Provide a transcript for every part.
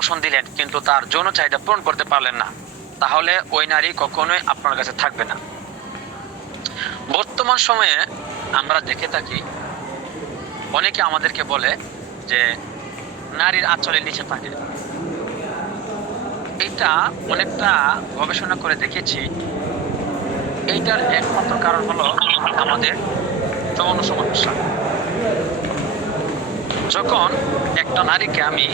পোষণ দিলেন কিন্তু তার যৌন চাহিদা পূরণ করতে পারলেন না, তাহলে ওই নারী কখনোই আপনার কাছে থাকবে না। বর্তমান সময়ে আমরা দেখে থাকি অনেকে আমাদেরকে বলে যে নারীর আঁচলের নিচে থাকে। এটা অনেকটা গবেষণা করে দেখেছি, এইটার একমাত্র কারণ হলো আমাদের যৌন সমস্যা। যখন একটা নারীকে আমি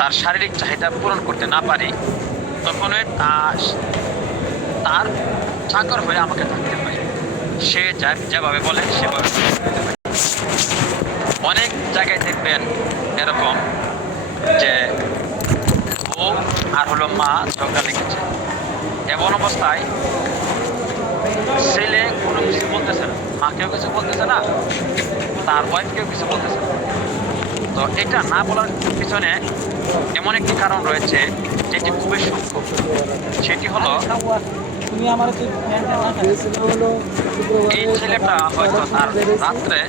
তার শারীরিক চাহিদা পূরণ করতে না পারি, তখনই তার চাকর হয়ে আমাকে থাকতে হয়। সে যেভাবে বলে সেভাবে অনেক জায়গায় দেখবেন এরকম যে বউ আর হলো মা ঝগড়া লেগেছে, এমন অবস্থায় ছেলে কোনো কিছু বলতেছে না, মাকেও কিছু বলতেছে না, তার ওয়াইফকেও কিছু বলতেছে না। তো এটা না বলার পিছনে এমন একটি কারণ রয়েছে যেটি খুবই সূক্ষ্ম। সেটি হলো এই ছেলেটা হয়তো তার রাত্রে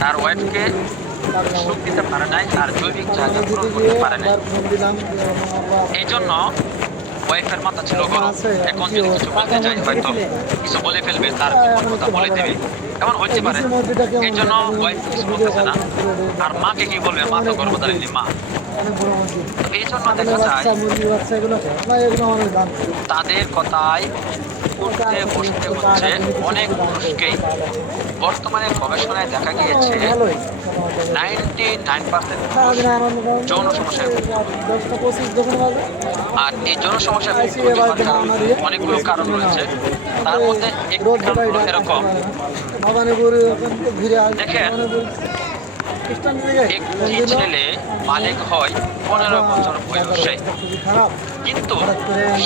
তার ওয়াইফকে সুখ দিতে পারে নাই, তার জৈবিক চাহিদা পূরণ করতে পারে নাই। এই জন্য ওয়াইফের মাথা ছিল গরম, এখন যদি কিছু বলতে চাই হয়তো কিছু বলে ফেলবে, তার কথা বলে দেবে, এমন হইতে পারে। এই জন্য ওয়াইফ কিছু বলতেছে না। আর মাকে কি বলবে, মা তো গর্ভধারিণী মা। এই জন্য দেখা যায় তাদের কথায় উঠতে বসতে হচ্ছে অনেক পুরুষকেই। বর্তমানে গবেষণায় দেখা গিয়েছে 99% যৌন সমস্যায় আর এই যৌন সমস্যায় অনেকগুলো কারণ রয়েছে। তার মধ্যে একটি কারণ হলো এরকম, দেখেন একটি ছেলে মালিক হয় 15 বছর বয়সে, কিন্তু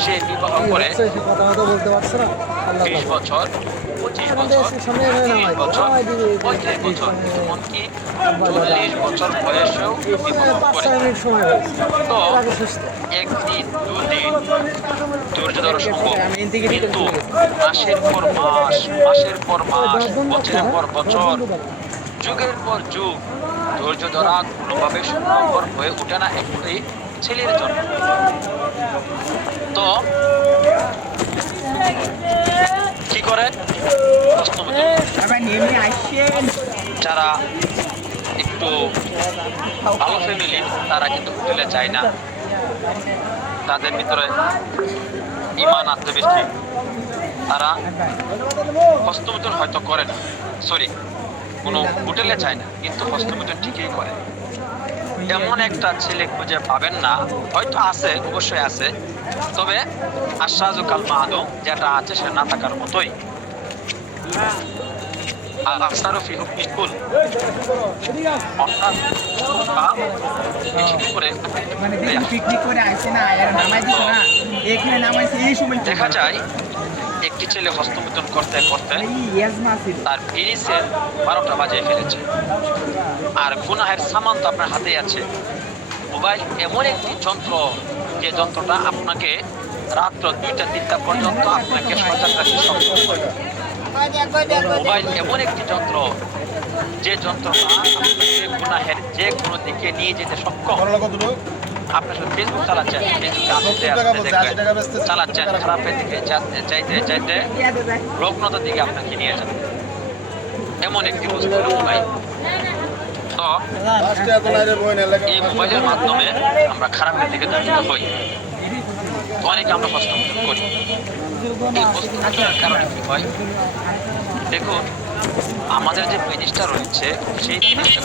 সে বিবাহ করে 20 বছর, 25 বছর, 30 বছর, 35 বছর, এমনকি 40 বছর বয়সেও বিবাহ করে। তো একদিন দুদিন ধৈর্য ধরা সম্ভব, কিন্তু মাসের পর মাস, মাসের পর মাস, বছরের পর বছর, যুগের পর যুগ ধৈর্য ধরা কোনোভাবে সম্ভবপর হয়ে ওঠে না একটি ছেলের জন্য। তো কি করে, যারা একটু ভালো ফ্যামিলি তারা কিন্তু হোটেলে যায় না, তাদের ভিতরে ইমান আনতে বেশি, তারা হস্তমিথুন হয়তো করে না, সরি কোনো হোটেলে যায় না, কিন্তু হস্তমিথুন ঠিকই করে। এমন একটা ছেলে খুঁজে পাবেন না, হয়তো আছে, অবশ্যই আছে, তবে আশাজু কাল মাহাদু, যেটা আছে সেটা না থাকার মতোই। দেখা যায় একটি ছেলে হস্তমিথুন করতে করতে তার পিরিসের 12টা বাজিয়ে ফেলেছে। আর গুনাহের সামান তো আপনার হাতেই আছে। মোবাইল এমন একটি যন্ত্র, যে যন্ত্রটা আপনাকে রাত্র 2টা 3টা পর্যন্ত আপনাকে সজাগ রাখতে সক্ষম করে। মোবাইল এমন একটি যন্ত্র, যে যন্ত্রটা আপনাকে গুনাহের যে কোনো দিকে নিয়ে যেতে সক্ষম। আপনি শুধু ফেসবুক চালাচ্ছেন, ফেসবুকে আস্তে আস্তে দেখবেন চালাচ্ছেন, খারাপের দিকে যাইতে যাইতে লগ্নতার দিকে আপনাকে নিয়ে যাবে। এমন একটি বস্তু মোবাইল। তো এই মোবাইলের মাধ্যমে আমরা খারাপের দিকে ধাবিত হই, তো অনেকে আমরা হস্তমোচন করি। এই হস্তমোচনের কারণে কি হয়, দেখুন আমাদের যে জিনিসটা রয়েছে সেই জিনিসটা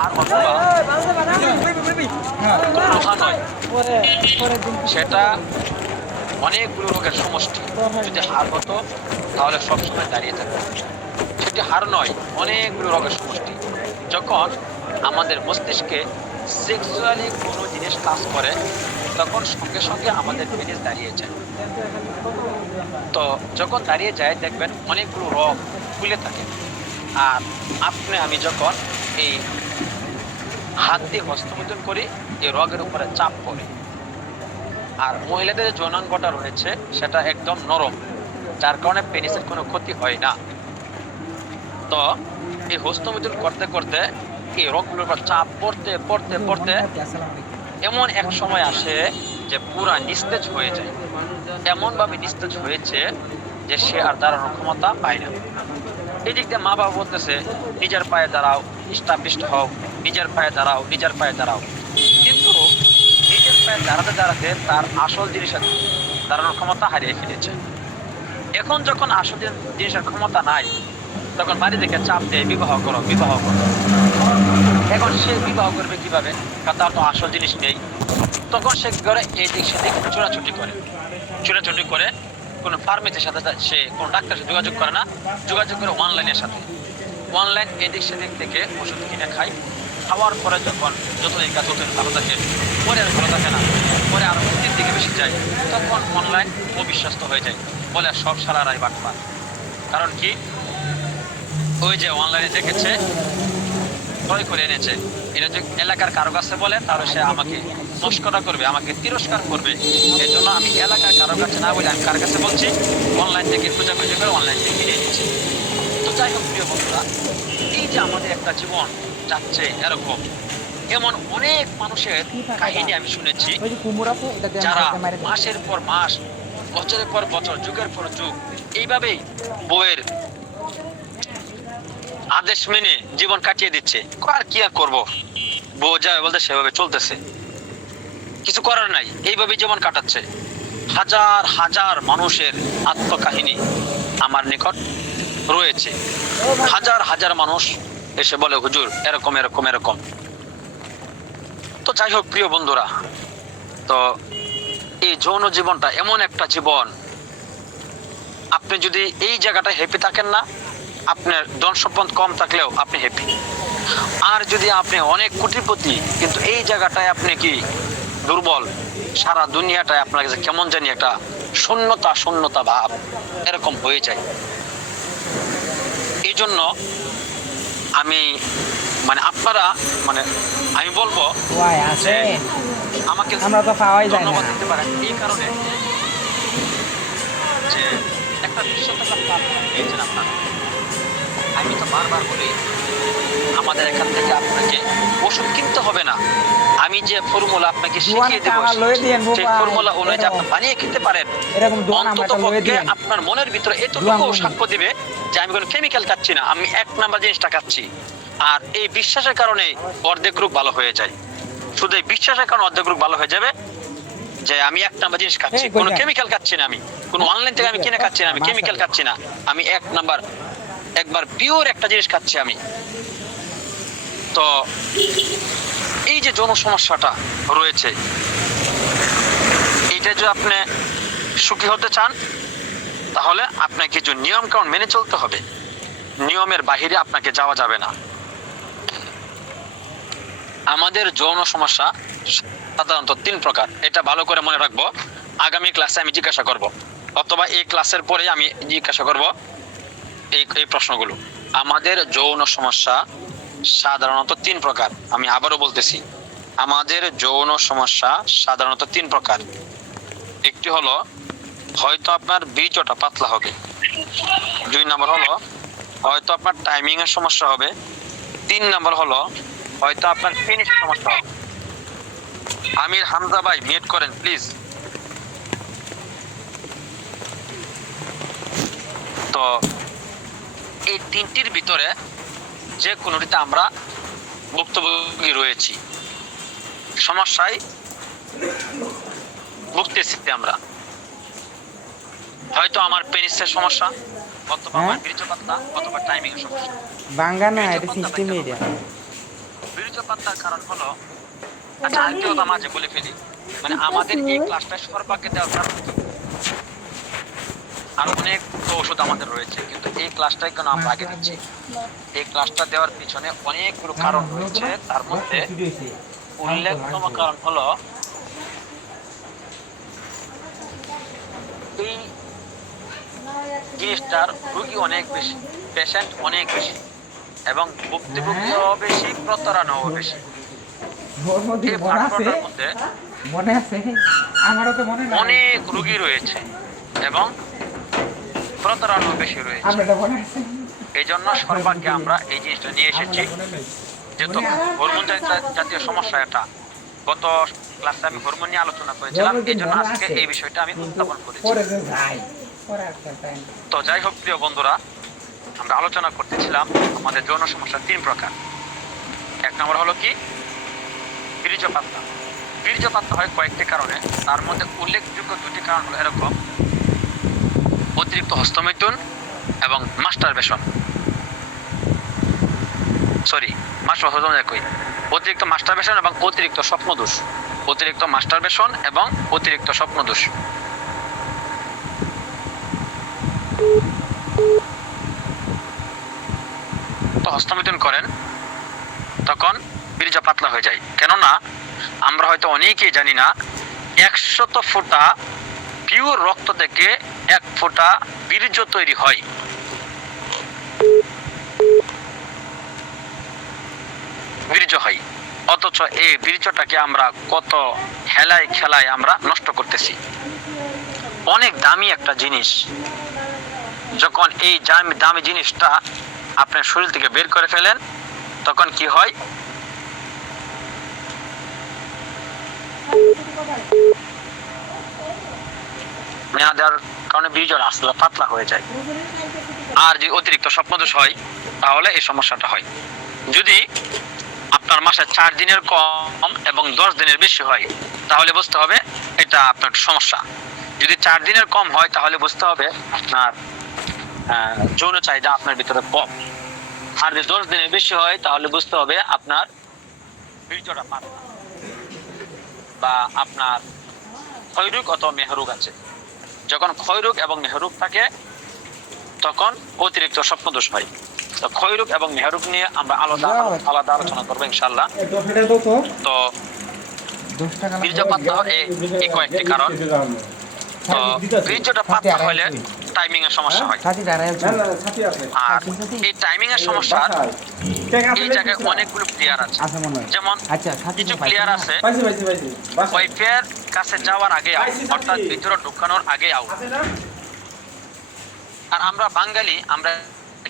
আর অথবা লোহা নয়, সেটা অনেকগুলো রোগের সমষ্টি। যদি হাড় হতো তাহলে সবসময় দাঁড়িয়ে থাকতো, সেটি হাড় নয়, অনেকগুলো রোগের সমষ্টি। যখন আমাদের মস্তিষ্কে সেক্সুয়ালি কোনো জিনিস কাজ করে, তখন সঙ্গে সঙ্গে আমাদের পেনিস দাঁড়িয়ে যায়। তো যখন দাঁড়িয়ে যায় দেখবেন অনেকগুলো রোগ ফুলে থাকে। আর আমি যখন এই হাত দিয়ে হস্তমৈথুন করি, এই রোগের উপরে চাপ পড়ে। আর মহিলাদের যে যৌনাঙ্গটা রয়েছে সেটা একদম নরম, যার কারণে পেনিসের কোনো ক্ষতি হয় না। তো এই হস্তমৈথুন করতে করতে এই রোগগুলোর উপর চাপ পড়তে পড়তে পড়তে এমন এক সময় আসে যে পুরা নিস্তেজ হয়ে যায়, এমন ভাবে নিস্তেজ হয়েছে যে সে আর দাঁড়ানোর ক্ষমতা পায় না। এদিক দিয়ে মা বাবা বলতেছে নিজের পায়ে দাঁড়াও, স্টাবলিশড হও, নিজের পায়ে দাঁড়াও, নিজের পায়ে দাঁড়াও। কিন্তু নিজের পায়ে দাঁড়াতে দাঁড়াতে তার আসল জিনিসের দাঁড়ানোর ক্ষমতা হারিয়ে ফেলেছে। এখন যখন আসল জিনিসের ক্ষমতা নাই, তখন বাড়ি থেকে চাপ দেয় বিবাহ করো, বিবাহ করো। এখন সে বিবাহ করবে কিভাবে, কারণ তার তো আসল জিনিস নেই। তখন সে কি করে, এই দিক সেদিক ছোটাছুটি করে, ছোটাছুটি করে কোনো ফার্মেসির সাথে সে কোনো ডাক্তারের সাথে যোগাযোগ করে না, যোগাযোগ করে অনলাইনের সাথে। অনলাইন এদিক সেদিক থেকে ওষুধ কিনে খাই। খাওয়ার পরে যখন যতদিন কাজ ততদিন ভালো থাকে, পরে আর ভালো থাকে না, পরে আরো ক্ষতির দিকে বেশি যায়, তখন অনলাইন অবিশ্বস্ত হয়ে যায়, বলে সব সারারাই বাটপার। কারণ কি, ওই যে অনলাইনে দেখেছে, ক্রয় করে এনেছে, এটা যে এলাকার কারো কাছে বলে তাহলে সে আমাকে মস্করা করবে, আমাকে তিরস্কার করবে। এই জন্য আমি এলাকার কারো কাছে না বলে আমি কার কাছে বলছি, অনলাইন থেকে খোঁজাখুঁজি করে অনলাইন থেকে কিনে এনেছি। তো যাই হোক প্রিয় বন্ধুরা, এই যে আমাদের একটা জীবন যাচ্ছে এরকম, এমন অনেক মানুষের কাহিনী আমি শুনেছি, যারা মাসের পর মাস, বছরের পর বছর, যুগের পর যুগ এইভাবেই বইয়ের আদেশ মেনে জীবন কাটিয়ে দিচ্ছে। আর কি আর করবো, বউ যাবে বলতে সেভাবে চলতেছে, কিছু করার নাই, এইভাবে জীবন কাটাচ্ছে। হাজার হাজার মানুষের আত্মকাহিনী আমার নিকট রয়েছে। হাজার হাজার মানুষ এসে বলে হুজুর এরকম এরকম এরকম। তো যাই হোক প্রিয় বন্ধুরা, তো এই যৌন জীবনটা এমন একটা জীবন, আপনি যদি এই জায়গাটা হ্যাপি থাকেন না, আপনার ধন সম্পদ কম থাকলেও আপনি হ্যাপি। আর যদি আপনি অনেক কোটিপতি কিন্তু এই জায়গাটায় আপনি কি দুর্বল, সারা দুনিয়াটায় আপনার কাছে কেমন জানি একটা শূন্যতা শূন্যতা ভাব এরকম হয়ে যায়। এই জন্য আমি আপনারা আমি বলবো আমাকে ধন্যবাদ দিতে পারেন এই কারণে যে একটা 200 টাকা প্ল্যাটফর্ম পেয়েছেন আপনারা। আমি তো বারবার বলি আমাদের এখান থেকে আপনাকে ওষুধ কিনতে হবে না, আমি যে ফর্মুলা আপনাকে শিখিয়ে দেবো সেই ফর্মুলা অনুযায়ী আপনি বানিয়ে খেতে পারেন। অন্ততপক্ষে আপনার মনের ভিতরে এতটুকু সাক্ষ্য দিবে যে আমি কোনো কেমিক্যাল খাচ্ছি না, আমি 1 নাম্বার জিনিসটা খাচ্ছি। আর এই বিশ্বাসের কারণে অর্ধেক রোগ ভালো হয়ে যায়। শুধু এই বিশ্বাসের কারণে অর্ধেক রোগ ভালো হয়ে যাবে যে আমি 1 নাম্বার জিনিস খাচ্ছি, কোনো কেমিক্যাল খাচ্ছি না, আমি কোনো অনলাইন থেকে আমি কিনে খাচ্ছি না, আমি কেমিক্যাল খাচ্ছি না, আমি 1 নাম্বার একবার পিওর একটা জিনিস খাচ্ছি আমি। তো এই যে যৌন সমস্যাটা রয়েছে, এইটা যদি আপনি সুখী হতে চান তাহলে আপনাকে কিছু নিয়ম কানুন মেনে চলতে হবে, নিয়মের বাহিরে আপনাকে যাওয়া যাবে না। আমাদের যৌন সমস্যা সাধারণত 3 প্রকার, এটা ভালো করে মনে রাখবো। আগামী ক্লাসে আমি জিজ্ঞাসা করব, অথবা এই ক্লাসের পরে আমি জিজ্ঞাসা করব এই প্রশ্নগুলো। আমাদের যৌন সমস্যা সাধারণত 3 প্রকার। আমি আবারও বলতেছি, আমাদের যৌন সমস্যা সাধারণত 3 প্রকার। একটি হলো হয়তো আপনার বীর্যটা পাতলা হবে, 2 নম্বর হলো হয়তো আপনার টাইমিং এর সমস্যা হবে, 3 নম্বর হলো হয়তো আপনার পেনিসের সমস্যা হবে। আমির হামজা ভাই মিউট করেন প্লিজ। তো এই 3টির ভিতরে যে কোনোটিতে আমরা ভুক্তভোগী রয়েছি, সমস্যায় ভুগতেছি আমরা। হয়তো আমার পেনিসের সমস্যা, অথবা আমার বীর্যপাতলা, অথবা টাইমিং এর সমস্যা। বীর্যপাতলার কারণ হলো, আচ্ছা আরেকটি কথা মাঝে বলে ফেলি, আমাদের এই ক্লাসটা সর্বাগ্রে দেওয়ার কারণ কি? আর অনেক ওষুধ আমাদের রয়েছে, কিন্তু এই ক্লাসটাই কেন আমরা আগে দিচ্ছি? এই ক্লাসটা দেওয়ার পিছনে অনেকগুলো কারণ রয়েছে, তার মধ্যে উল্লেখতম কারণ হলো এই জিনিসটার রোগী অনেক বেশি, পেশেন্ট অনেক বেশি, এবং ভুক্তভোগীও বেশি, প্রতারণাও বেশি। এই প্ল্যাটফর্মের মধ্যে অনেক রোগী রয়েছে এবং প্রতারণাও বেশি রয়েছে। এই জন্য সর্বাগ্রে আমরা এই জিনিসটা নিয়ে এসেছি, যেহেতু হরমোন জাতীয় সমস্যা এটা, গত ক্লাসে আমি হরমোন নিয়ে আলোচনা করেছিলাম, এই জন্য আজকে এই বিষয়টা আমি উত্থাপন করেছি। তো যাই হোক প্রিয় বন্ধুরা, আমরা আলোচনা করতেছিলাম আমাদের যৌন সমস্যা 3 প্রকার। 1 নম্বর হলো কি বীর্যপাতটা। বীর্যপাত হয় কয়েকটি কারণে, তার মধ্যে উল্লেখযোগ্য 2টি কারণ হলো এরকম: অতিরিক্ত হস্তমৈথুন এবং মাস্টারবেশন। অতিরিক্ত মাস্টারবেশন এবং অতিরিক্ত স্বপ্নদোষ। অতিরিক্ত মাস্টারবেশন এবং অতিরিক্ত স্বপ্নদোষ। তো হস্তমৈথুন করেন তখন বীর্য পাতলা হয়ে যায়। কেননা আমরা হয়তো অনেকেই জানি না 100 ফোঁটা পিওর রক্ত থেকে 1 ফোঁটা বীর্য তৈরি হয়। বীর্য হয়, অথচ এই বীর্যটাকে আমরা কত হেলায় খেলায় আমরা নষ্ট করতেছি। অনেক দামি একটা জিনিস, যখন এই দামি জিনিসটা আপনার শরীর থেকে বের করে ফেলেন তখন কি হয়? নেওয়ার কারণে বীর্যটা আসলে পাতলা হয়ে যায়। আর যদি অতিরিক্ত স্বপ্নদোষ হয় তাহলে এই সমস্যাটা হয়। যদি আপনার মাসে 4 দিনের কম এবং 10 দিনের বেশি হয় তাহলে বুঝতে হবে এটা আপনার সমস্যা। যদি 4 দিনের কম হয় তাহলে বুঝতে হবে আপনার যৌন চাহিদা আপনার ভিতরে কম। আর যদি 10 দিনের বেশি হয় তাহলে বুঝতে হবে আপনার বীর্যটা পাতলা বা আপনার ক্ষয়রোগ অথবা মেহরোগ আছে। যখন ক্ষয়রোগ এবং মেহরোগ থাকে তখন অতিরিক্ত স্বপ্নদোষ হয়। তো ক্ষয়রোগ এবং মেহরোগ নিয়ে আমরা আলাদা আলোচনা করবো ইনশাআল্লাহ। তো বীর্যপাত এই কয়েকটি কারণ। তো বীর্যটা পাতলা হলে টাইমিং এর সমস্যা হয়। আর এই টাইমিং এর সমস্যা এই জায়গায় অনেকগুলো প্লেয়ার আছে। যেমন কিছু প্লেয়ার আছে ওয়াইফের কাছে যাওয়ার আগে অর্থাৎ ভিতরে ঢুকানোর আগে আউট। আর আমরা বাঙালি আমরা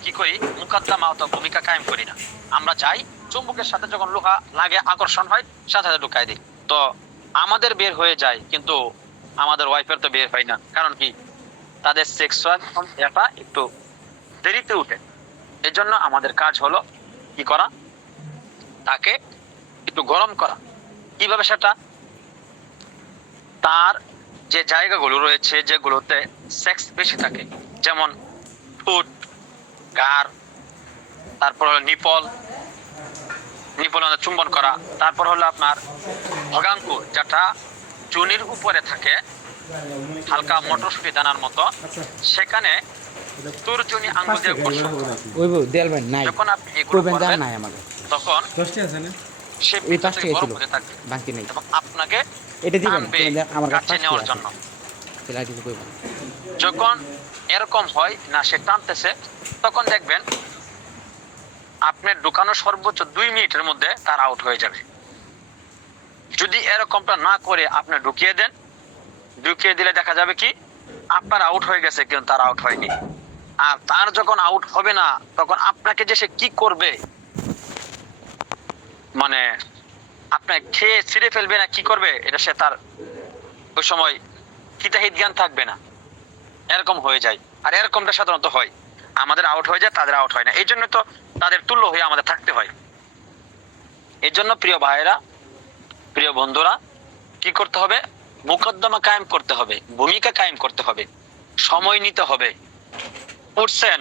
কি করি? মুকদ্দমা অথবা ভূমিকা কায়েম করি না। আমরা যাই, চুম্বকের সাথে যখন লোহা লাগে আকর্ষণ হয় সাথে সাথে ঢুকাই দিই। তো আমাদের বের হয়ে যায় কিন্তু আমাদের ওয়াইফের তো বের হয় না। কারণ কি? তাদের সেক্সুয়াল এটা একটু দেরিতে উঠে। এজন্য আমাদের কাজ হলো কি করা? তাকে একটু গরম করা। কিভাবে সেটা? তার যে জায়গাগুলো রয়েছে যেগুলোতে সেক্স বেশি থাকে, যেমন ঠোঁট, গার, তারপর হলো নিপল চুম্বন করা, তারপর হলো আপনার ভগাঙ্কুর যেটা চুনির উপরে থাকে হালকা মটরশুঁটি দানার মতো, সেখানে তর্জনী আঙ্গুল দিয়ে ঘর্ষণ করা। যখন আপনি এগুলো করবেন তখন সে ভিতরে গরম হতে থাকবে এবং আপনাকে টানবে কাছে নেওয়ার জন্য। যখন এরকম হয় না সে টানতেছে তখন দেখবেন আপনার ঢুকানো সর্বোচ্চ 2 মিনিটের মধ্যে তার আউট হয়ে যাবে। যদি এরকমটা না করে আপনি ঢুকিয়ে দেন, ঢুকিয়ে দিলে দেখা যাবে কি আপনার আউট হয়ে গেছে কিন্তু তার আউট হয়নি। আর তার যখন আউট হবে না তখন আপনাকে যে সে কি করবে, মানে আপনার খেয়ে ছিঁড়ে ফেলবে না কি করবে, এটা সে তার ওই সময় হিতাহিত জ্ঞান থাকবে না। এরকম হয়ে যায়। আর এরকমটা সাধারণত হয়, আমাদের আউট হয়ে যায় তাদের আউট হয় না। এই জন্য তো তাদের তুল্য হয়ে আমাদের থাকতে হয়। এই জন্য প্রিয় ভাইয়েরা, প্রিয় বন্ধুরা, কি করতে হবে? মুকদ্দমা কায়েম করতে হবে, ভূমিকা কায়েম করতে হবে, সময় নিতে হবে। উঠছেন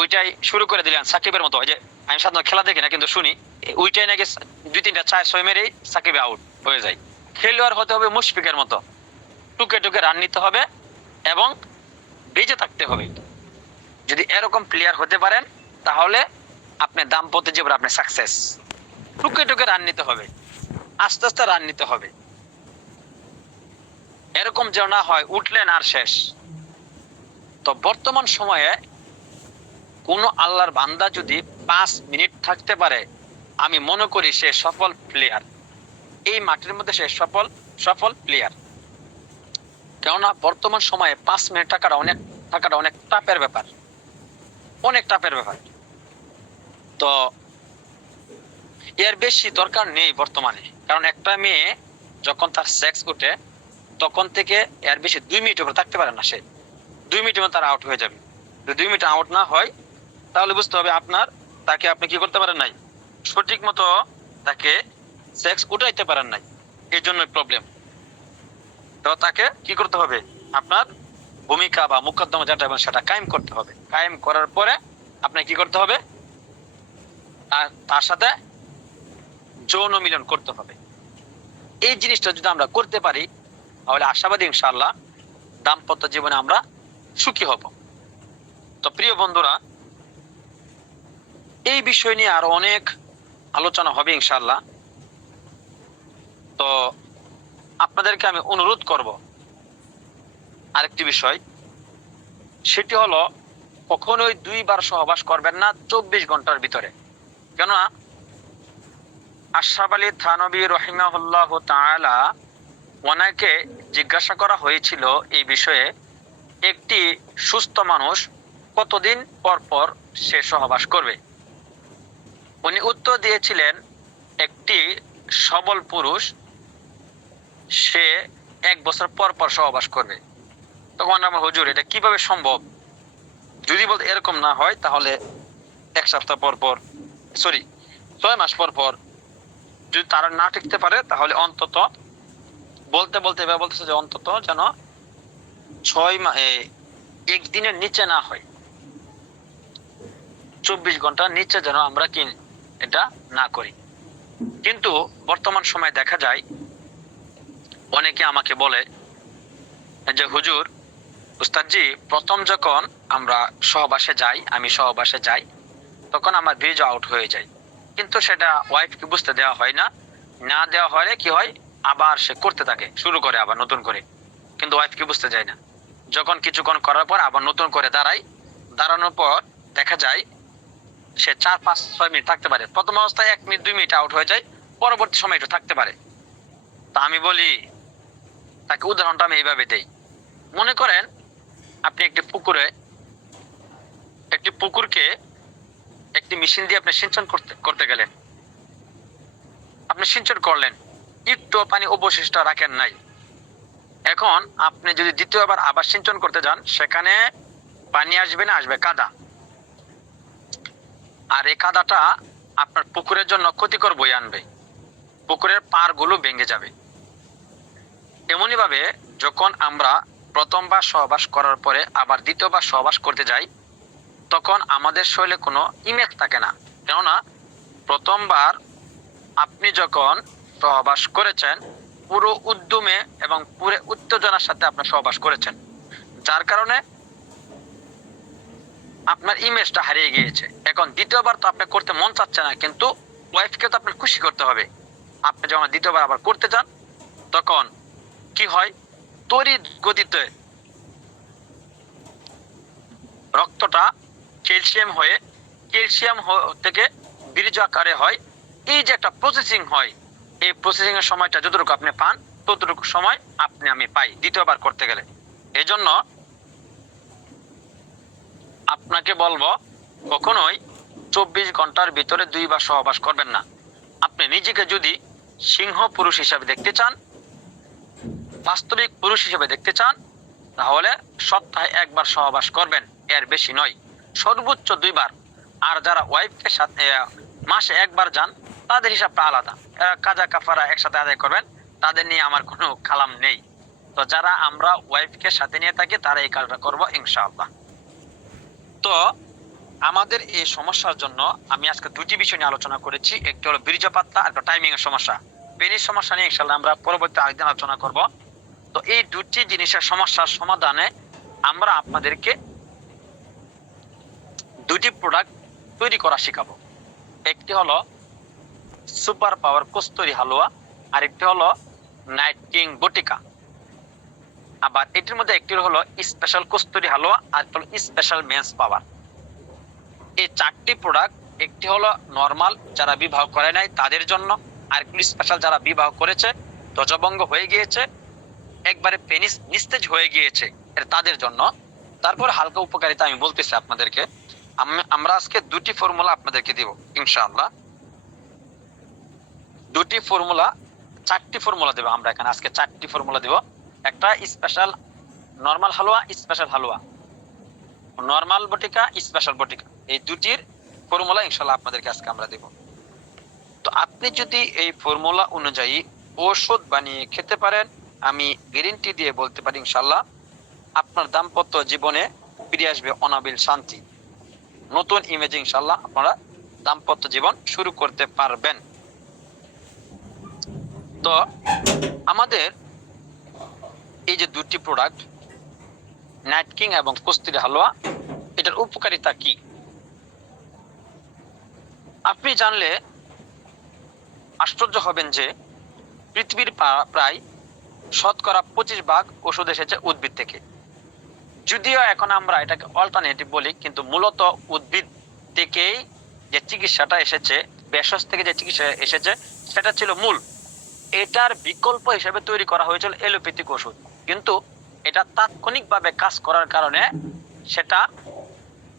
ওইটাই শুরু করে দিলেন সাকিবের মতো। যে আমি সাধারণত খেলা দেখি না কিন্তু শুনি ওইটাই নাকি 2-3টা 4-6 মেরেই সাকিবে আউট হয়ে যায়। খেলোয়াড় হতে হবে মুশফিকের মতো, টুকে টুকে রান নিতে হবে এবং বেঁচে থাকতে হবে। যদি এরকম প্লেয়ার হতে পারেন তাহলে আপনি দাম্পত্য জীবনে আপনি সাকসেস। টুকে টুকে রান নিতে হবে, আস্তে আস্তে রান নিতে হবে। এরকম যেন না হয় উঠলেন আর শেষ। তো বর্তমান সময়ে কোন আল্লাহর বান্দা যদি 5 মিনিট থাকতে পারে আমি মনে করি সে সফল প্লেয়ার। এই মাঠের মধ্যে সে সফল প্লেয়ার। কেননা বর্তমান সময়ে 5 মিনিট থাকাটা অনেক টাফের ব্যাপার, অনেক টাফের ব্যাপার। তো এর বেশি দরকার নেই বর্তমানে, কারণ একটা মেয়ে যখন তার সেক্স উঠে তখন থেকে এর বেশি 2 মিনিট উপরে থাকতে পারে না সে। 2 মিনিটের মধ্যে তার আউট হয়ে যাবে। যদি 2 মিনিট আউট না হয় তাহলে বুঝতে হবে তাকে আপনি কি করতে পারেন নাই, সঠিক মতো তাকে সেক্স উঠাইতে পারেন নাই, এই জন্য প্রবলেম। তো তাকে কি করতে হবে, আপনার ভূমিকা বা মুকদ্দমা যেটা সেটা কায়েম করতে হবে। কায়েম করার পরে আপনাকে কি করতে হবে, তার সাথে যৌন মিলন করতে হবে। এই জিনিসটা যদি আমরা করতে পারি তাহলে আশাবাদী ইনশাআল্লাহ দাম্পত্য জীবনে আমরা সুখী হব। তো প্রিয় বন্ধুরা, এই বিষয় নিয়ে আরো অনেক আলোচনা হবে ইনশাআল্লাহ। তো আপনাদেরকে আমি অনুরোধ করব আরেকটি বিষয়, সেটি হলো কখনোই 2বার সহবাস করবেন না 24 ঘন্টার ভিতরে। কেননা আশরাফ আলী থানভী রহিমাহুল্লাহ তাআলা ওনাকে জিজ্ঞাসা করা হয়েছিল এই বিষয়ে, একটি সুস্থ মানুষ কতদিন পর পর সে সহবাস করবে। উনি উত্তর দিয়েছিলেন, একটি সবল পুরুষ সে 1 বছর পর পর সহবাস করবে। তখন আমার হুজুর এটা কিভাবে সম্ভব, যদি বলতে এরকম না হয় তাহলে 1 সপ্তাহ পর পর, সরি 6 মাস পর পর, যদি তারা না টিকতে পারে তাহলে অন্তত বলতে বলতে এবার বলতেছে যে অন্তত যেন 1 দিনের নিচে না হয়, 24 ঘন্টার নিচে যেন আমরা কি এটা না করি। কিন্তু বর্তমান সময় দেখা যায় অনেকে আমাকে বলে যে হুজুর, উস্তাদজি, প্রথম যখন আমরা সহবাসে যাই, আমি সহবাসে যাই, তখন আমার বীর্য আউট হয়ে যায়, কিন্তু সেটা ওয়াইফকে বুঝতে দেওয়া হয় না। না দেওয়া হলে কি হয়, আবার সে করতে থাকে, শুরু করে আবার নতুন করে, কিন্তু ওয়াইফকে বুঝতে যায় না। যখন কিছুক্ষণ করার পর আবার নতুন করে দাঁড়ানোর পর দেখা যায় সে 4, 5, 6 মিনিট থাকতে পারে। প্রথম অবস্থায় 1 মিনিট 2 মিনিট আউট হয়ে যায়, পরবর্তী সময় একটু থাকতে পারে। তা আমি বলি, তাকে উদাহরণটা আমি এইভাবে দেই। মনে করেন আপনি একটি পুকুরকে একটি মেশিন দিয়ে আপনি সিঞ্চন করতে গেলেন, আপনি সিঞ্চন করলেন, একটু পানি অবশিষ্ট রাখেন নাই। এখন আপনি যদি দ্বিতীয়বার আবার সিঞ্চন করতে যান, সেখানে পানি আসবে না, আসবে কাদা। আর এই কাদাটা আপনার পুকুরের জন্য ক্ষতিকর বয়ে আনবে, পুকুরের পাড়গুলো ভেঙে যাবে। এমনই ভাবে যখন আমরা প্রথমবার সহবাস করার পরে আবার দ্বিতীয়বার সহবাস করতে যাই, তখন আমাদের শরীরে কোনো ইমেজ থাকে না। কেননা প্রথমবার আপনি যখন সহবাস করেছেন পুরো উদ্যমে এবং পুরো উত্তেজনার সাথে আপনার সহবাস করেছেন, যার কারণে আপনার ইমেজটা হারিয়ে গিয়েছে। এখন দ্বিতীয়বার তো আপনার করতে মন চাচ্ছে না, কিন্তু ওয়াইফকে তো আপনার খুশি করতে হবে। আপনি যখন দ্বিতীয়বার আবার করতে যান, তখন কি হয়, তড়িৎ গতিতে রক্তটা ক্যালসিয়াম থেকে বীর্য আকারে হয়। এই যে একটা প্রসেসিং হয়, এই প্রসেসিং এর সময়টা যতটুকু আপনি পান ততটুকু সময় আমি পাই দ্বিতীয়বার করতে গেলে। এই জন্য আপনাকে বলবো, কখনোই 24 ঘন্টার ভিতরে 2বার সহবাস করবেন না। আপনি নিজেকে যদি সিংহ পুরুষ হিসাবে দেখতে চান, বাস্তবিক পুরুষ হিসেবে দেখতে চান, তাহলে সপ্তাহে 1বার সহবাস করবেন, এর বেশি নয়, সর্বোচ্চ 2বার। আর যারা ওয়াইফকে সাথে মাসে 1বার যান, তাদের হিসাবটা আলাদা, কাজা কাফারা একসাথে আদায় করবেন, তাদের নিয়ে আমার কোনো কালাম নেই। তো যারা আমরা ওয়াইফকে সাথে নিয়ে থাকি তারা এই কাজটা করবো ইনশাআল্লাহ। তো আমাদের এই সমস্যার জন্য আমি আজকে 2টি বিষয় নিয়ে আলোচনা করেছি, একটি হলো বীর্যপাতটা, আর একটা টাইমিং এর সমস্যা। পেনির সমস্যা নিয়ে ইনশাআল্লাহ আমরা পরবর্তী আরেকদিন আলোচনা করব। তো এই 2টি জিনিসের সমস্যার সমাধানে আমরা আপনাদেরকে 2টি প্রোডাক্ট তৈরি করা শেখাবো। একটি হলো সুপার পাওয়ার কস্তুরি হালুয়া, আর একটি হলো নাইট কিং বটিকা। আবার এটির মধ্যে একটি হলো স্পেশাল কস্তুরি হালুয়া, আর একটি হলো স্পেশাল মেন্স পাওয়ার। এই 4টি প্রোডাক্ট, একটি হলো নরমাল যারা বিবাহ করে নাই তাদের জন্য, আর একটি স্পেশাল যারা বিবাহ করেছে, ধ্বজভঙ্গ হয়ে গিয়েছে, একবারে পেনিস নিস্তেজ হয়ে গিয়েছে, এটা তাদের জন্য। তারপর হালকা উপকারিতা আমি বলতেছি আপনাদেরকে। আমরা আজকে 2টি ফর্মুলা আপনাদেরকে দিব ইনশাআল্লাহ। দুটি ফর্মুলা, 4টি ফর্মুলা দেব আমরা এখানে আজকে, 4টি ফর্মুলা দেব। একটা স্পেশাল নরমাল হালুয়া, স্পেশাল হালুয়া, নরমাল বটিকা, স্পেশাল বটিকা, এই দুটির ফর্মুলা ইনশাআল্লাহ আপনাদেরকে আজকে আমরা দেব। তো আপনি যদি এই ফর্মুলা অনুযায়ী ওষুধ বানিয়ে খেতে পারেন, আমি গ্যারান্টি দিয়ে বলতে পারি ইনশাআল্লাহ আপনার দাম্পত্য জীবনে ফিরে আসবে অনাবিল শান্তি, নতুন ইমেজে ইনশাআল্লাহ আপনারা দাম্পত্য জীবন শুরু করতে পারবেন। তো আমাদের এই যে দুটি প্রোডাক্ট নাইট কিং এবং কস্তুরী হালুয়া, এটার উপকারিতা কি আপনি জানলে আশ্চর্য হবেন যে পৃথিবীর প্রায় 25% ওষুধ এসেছে উদ্ভিদ থেকে। যদিও এখন আমরা এটাকে অল্টারনেটিভ বলি, কিন্তু মূলত উদ্ভিদ থেকেই যে চিকিৎসাটা এসেছে, ভেষজ থেকে যে চিকিৎসা এসেছে সেটা ছিল মূল। এটার বিকল্প হিসেবে তৈরি করা হয়েছিল এলোপ্যাথিক ওষুধ, কিন্তু এটা তাৎক্ষণিকভাবে কাজ করার কারণে সেটা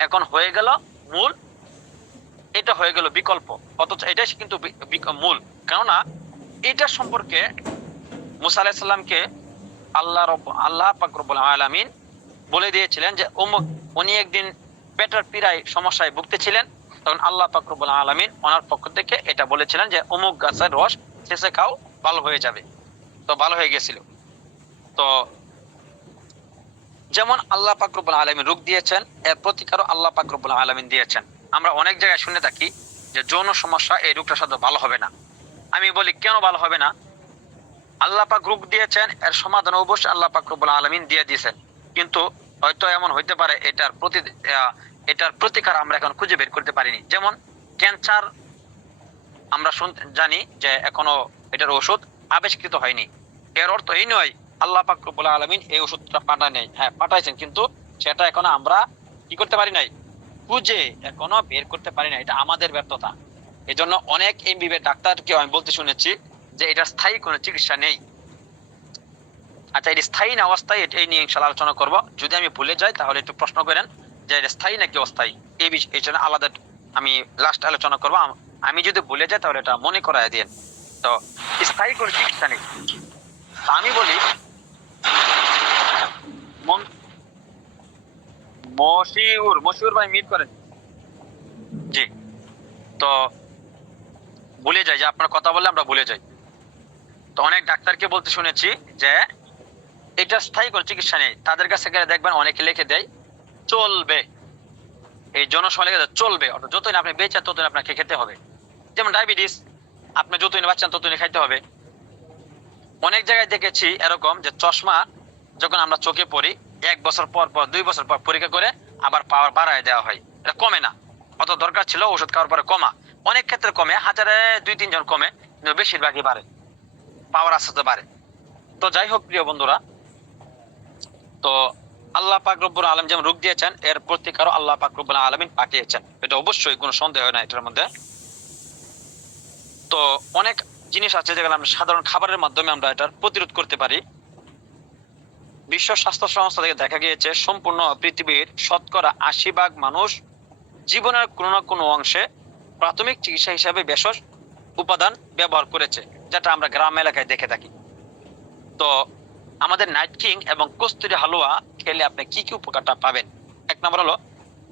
এখন হয়ে গেল মূল, এটা হয়ে গেল বিকল্প, অথচ এটাই কিন্তু মূল। কেননা এটা সম্পর্কে মুসা আলাইহিস সালামকে আল্লাহ পাক রব্বুল আলামিন বলে দিয়েছিলেন যে উনি একদিন পেটের পীড়ায় সমস্যায় ভুগতেছিলেন, তখন আল্লাহ পাক রব্বুল আলামিন ওনার পক্ষ থেকে এটা বলেছিলেন যে অমুক গাছের রস শেষে খাও, ভালো হয়ে যাবে। তো ভালো হয়ে গেছিল। তো যেমন আল্লাহ পাক রব্বুল আলামিন রোগ দিয়েছেন, এর প্রতিকারও আল্লাহ পাক রব্বুল আলামিন দিয়েছেন। আমরা অনেক জায়গায় শুনে থাকি যে যৌন সমস্যা, এই রোগটা সাথে ভালো হবে না। আমি বলি কেন ভালো হবে না? আল্লাহ পাক রোগ দিয়েছেন, এর সমাধান অবশ্যই আল্লাহ পাক রব্বুল আলামিন দিয়ে দিয়েছেন, কিন্তু হয়তো এমন হইতে পারে এটার প্রতিকার আমরা এখন খুঁজে বের করতে পারিনি। যেমন ক্যান্সার, আমরা জানি যে এখনো এটার ওষুধ আবিষ্কৃত হয়নি। এর অর্থ এই নয় আল্লাহ পাক রব্বুল আলামিন এই ওষুধটা পাঠায় নাই, হ্যাঁ পাঠাইছেন, কিন্তু সেটা এখনো আমরা কি করতে পারি নাই, খুঁজে এখনো বের করতে পারি না। এটা আমাদের ব্যর্থতা। এজন্য অনেক এমবিবিএস ডাক্তারকে আমি বলতে শুনেছি যে এটা স্থায়ী কোনো চিকিৎসা নেই। আচ্ছা, এটি স্থায়ী না অস্থায়ী এই নিয়ে ইনশাআল্লাহ আলোচনা করব। যদি আমি ভুলে যাই তাহলে একটু প্রশ্ন করেন যে এটা স্থায়ী নাকি অস্থায়ী, এই বিষয়ে এই জন্য আলাদা আমি লাস্ট আলোচনা করব। আমি যদি ভুলে যাই তাহলে এটা মনে করায় দিন। তো স্থায়ী কোনো চিকিৎসা নেই। আমি বলি মশিউর ভাই মিট করেন জি। তো ভুলে যাই যে আপনার কথা বললে আমরা ভুলে যাই। তো অনেক ডাক্তারকে বলতে শুনেছি যে এটা স্থায়ী কোনো চিকিৎসা নেই। তাদের কাছে গেলে দেখবেন অনেকে লিখে দেয় চলবে, এই জনসময় লিখে দেয় চলবে, অর্থাৎ যতদিন আপনি বেঁচে ততদিন আপনাকে খেতে হবে। যেমন ডায়াবেটিস, আপনি যতদিন বাঁচছেন ততদিন খাইতে হবে। অনেক জায়গায় দেখেছি এরকম যে চশমা যখন আমরা চোখে পড়ি 1 বছর পর 2 বছর পর পরীক্ষা করে আবার পাওয়ার বাড়ায় দেওয়া হয়, এটা কমে না। অত দরকার ছিল ওষুধ খাওয়ার পরে কমা, অনেক ক্ষেত্রে কমে, হাজারে 2-3 জন কমে, কিন্তু বেশিরভাগই বাড়ে, পাওয়ার আস্তে আস্তে বাড়ে। তো যাই হোক প্রিয় বন্ধুরা, তো আল্লাহ পাক রব্বুল আলামিন যেমন রোগ দিয়েছেন, এর প্রতিকারও আল্লাহ পাক রব্বুল আলামিন পাঠিয়েছেন, এটা অবশ্যই কোনো সন্দেহ নাই এটার মধ্যে। তো অনেক জিনিস আছে যেগুলো আমরা সাধারণ খাবারের মাধ্যমে আমরা এটার প্রতিরোধ করতে পারি। বিশ্ব স্বাস্থ্য সংস্থা থেকে দেখা গিয়েছে সম্পূর্ণ পৃথিবীর 80% মানুষ জীবনের কোনো না কোনো অংশে প্রাথমিক চিকিৎসা হিসাবে ভেষজ উপাদান ব্যবহার করেছে, যেটা আমরা গ্রাম এলাকায় দেখে থাকি। তো আমাদের নাইট কিং এবং কস্তুরী হালুয়া খেলে আপনি কি কি উপকারটা পাবেন? 1 নম্বর হলো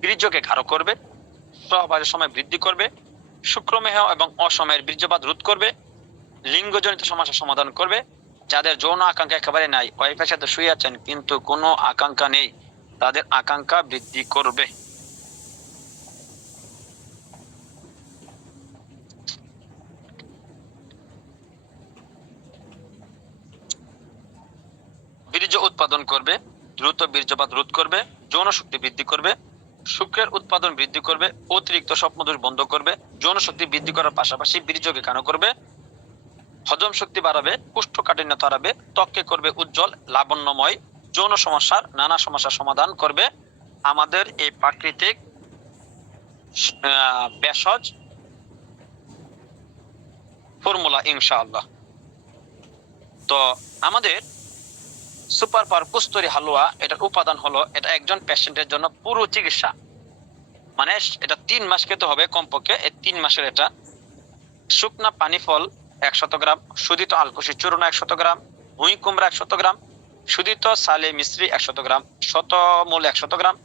বীর্যকে গাঢ় করবে, সহবাসের সময় বৃদ্ধি করবে, শুক্রমেহ এবং অসময়ের বীর্যপাত রোধ করবে, লিঙ্গজনিত সমস্যার সমাধান করবে, যাদের যৌন আকাঙ্ক্ষা একেবারে নাই, ওয়াইফের সাথে শুয়ে আছেন কিন্তু কোনো আকাঙ্ক্ষা নেই, তাদের আকাঙ্ক্ষা বৃদ্ধি করবে। বীর্য উৎপাদন করবে, দ্রুত বীর্যপাত রোধ করবে, যৌন শক্তি বৃদ্ধি করবে, শুক্রের উৎপাদন বৃদ্ধি করবে, অতিরিক্ত স্বপ্নদোষ বন্ধ করবে, যৌন শক্তি বৃদ্ধি করার পাশাপাশি বীর্যকে ঘন করবে, হজম শক্তি বাড়াবে, কোষ্ঠকাঠিন্য হারাবে, ত্বককে করবে উজ্জ্বল লাবণ্যময়, যৌন সমস্যার নানা সমস্যার সমাধান করবে আমাদের এই প্রাকৃতিক ভেষজ ফর্মুলা ইনশাআল্লাহ। তো আমাদের সুপার পাওয়ার কস্তুরী হালুয়া, এটার উপাদান হলো, এটা একজন পেশেন্টের জন্য পুরো চিকিৎসা, মানে এটা 3 মাস খেতে হবে কমপক্ষে। এই 3 মাসের এটা শুকনা পানি ফল 100 গ্রাম, শুধিত আলকুশি চূর্ণ 100 গ্রাম, ভুঁই কুমড়া 100 গ্রাম, শুধিত সালে মিশ্রি 100 গ্রাম, শতমূল 100 গ্রাম,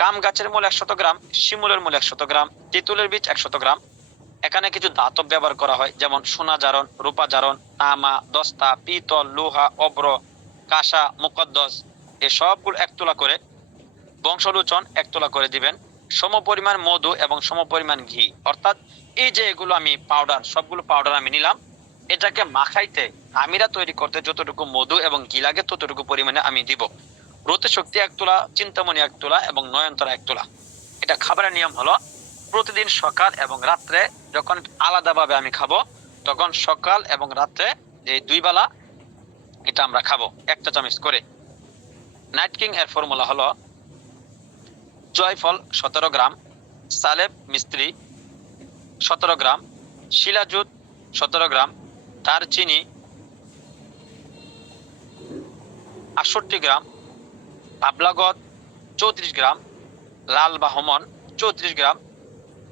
কাম গাছের মূল 100 গ্রাম, শিমুলের মূল 100 গ্রাম, তেঁতুলের বীজ 100 গ্রাম। এখানে কিছু ধাতব ব্যবহার করা হয়, যেমন সোনা জারণ, রূপা জারণ, তামা, দস্তা, পিতল, লোহা, অব্র, কাঁসা, মুকদ্দস, এই সবগুলো 1 তোলা করে, বংশলোচন 1 তোলা করে দিবেন। সমপরিমাণ মধু এবং সমপরিমাণ ঘি, অর্থাৎ এই যে এগুলো আমি পাউডার, সবগুলো পাউডার আমি নিলাম, এটাকে মাখাইতে আমিরা তৈরি করতে যতটুকু মধু এবং ঘি লাগে ততটুকু পরিমাণে আমি দিব। রোতে শক্তি 1 তোলা, চিন্তামণি 1 তোলা এবং নয়নতারা 1 তোলা। এটা খাবারের নিয়ম হলো প্রতিদিন সকাল এবং রাত্রে যখন আলাদাভাবে আমি খাবো, তখন সকাল এবং রাত্রে এই 2 বেলা এটা আমরা খাবো 1 চা চামচ করে। নাইট কিং এর ফর্মুলা হলো জয়ফল 17 গ্রাম, সালেব মিস্ত্রি 17 গ্রাম, শিলাজুত 17 গ্রাম, দারচিনি 68 গ্রাম, আবলাগদ 34 গ্রাম, লাল বাহমন 34 গ্রাম,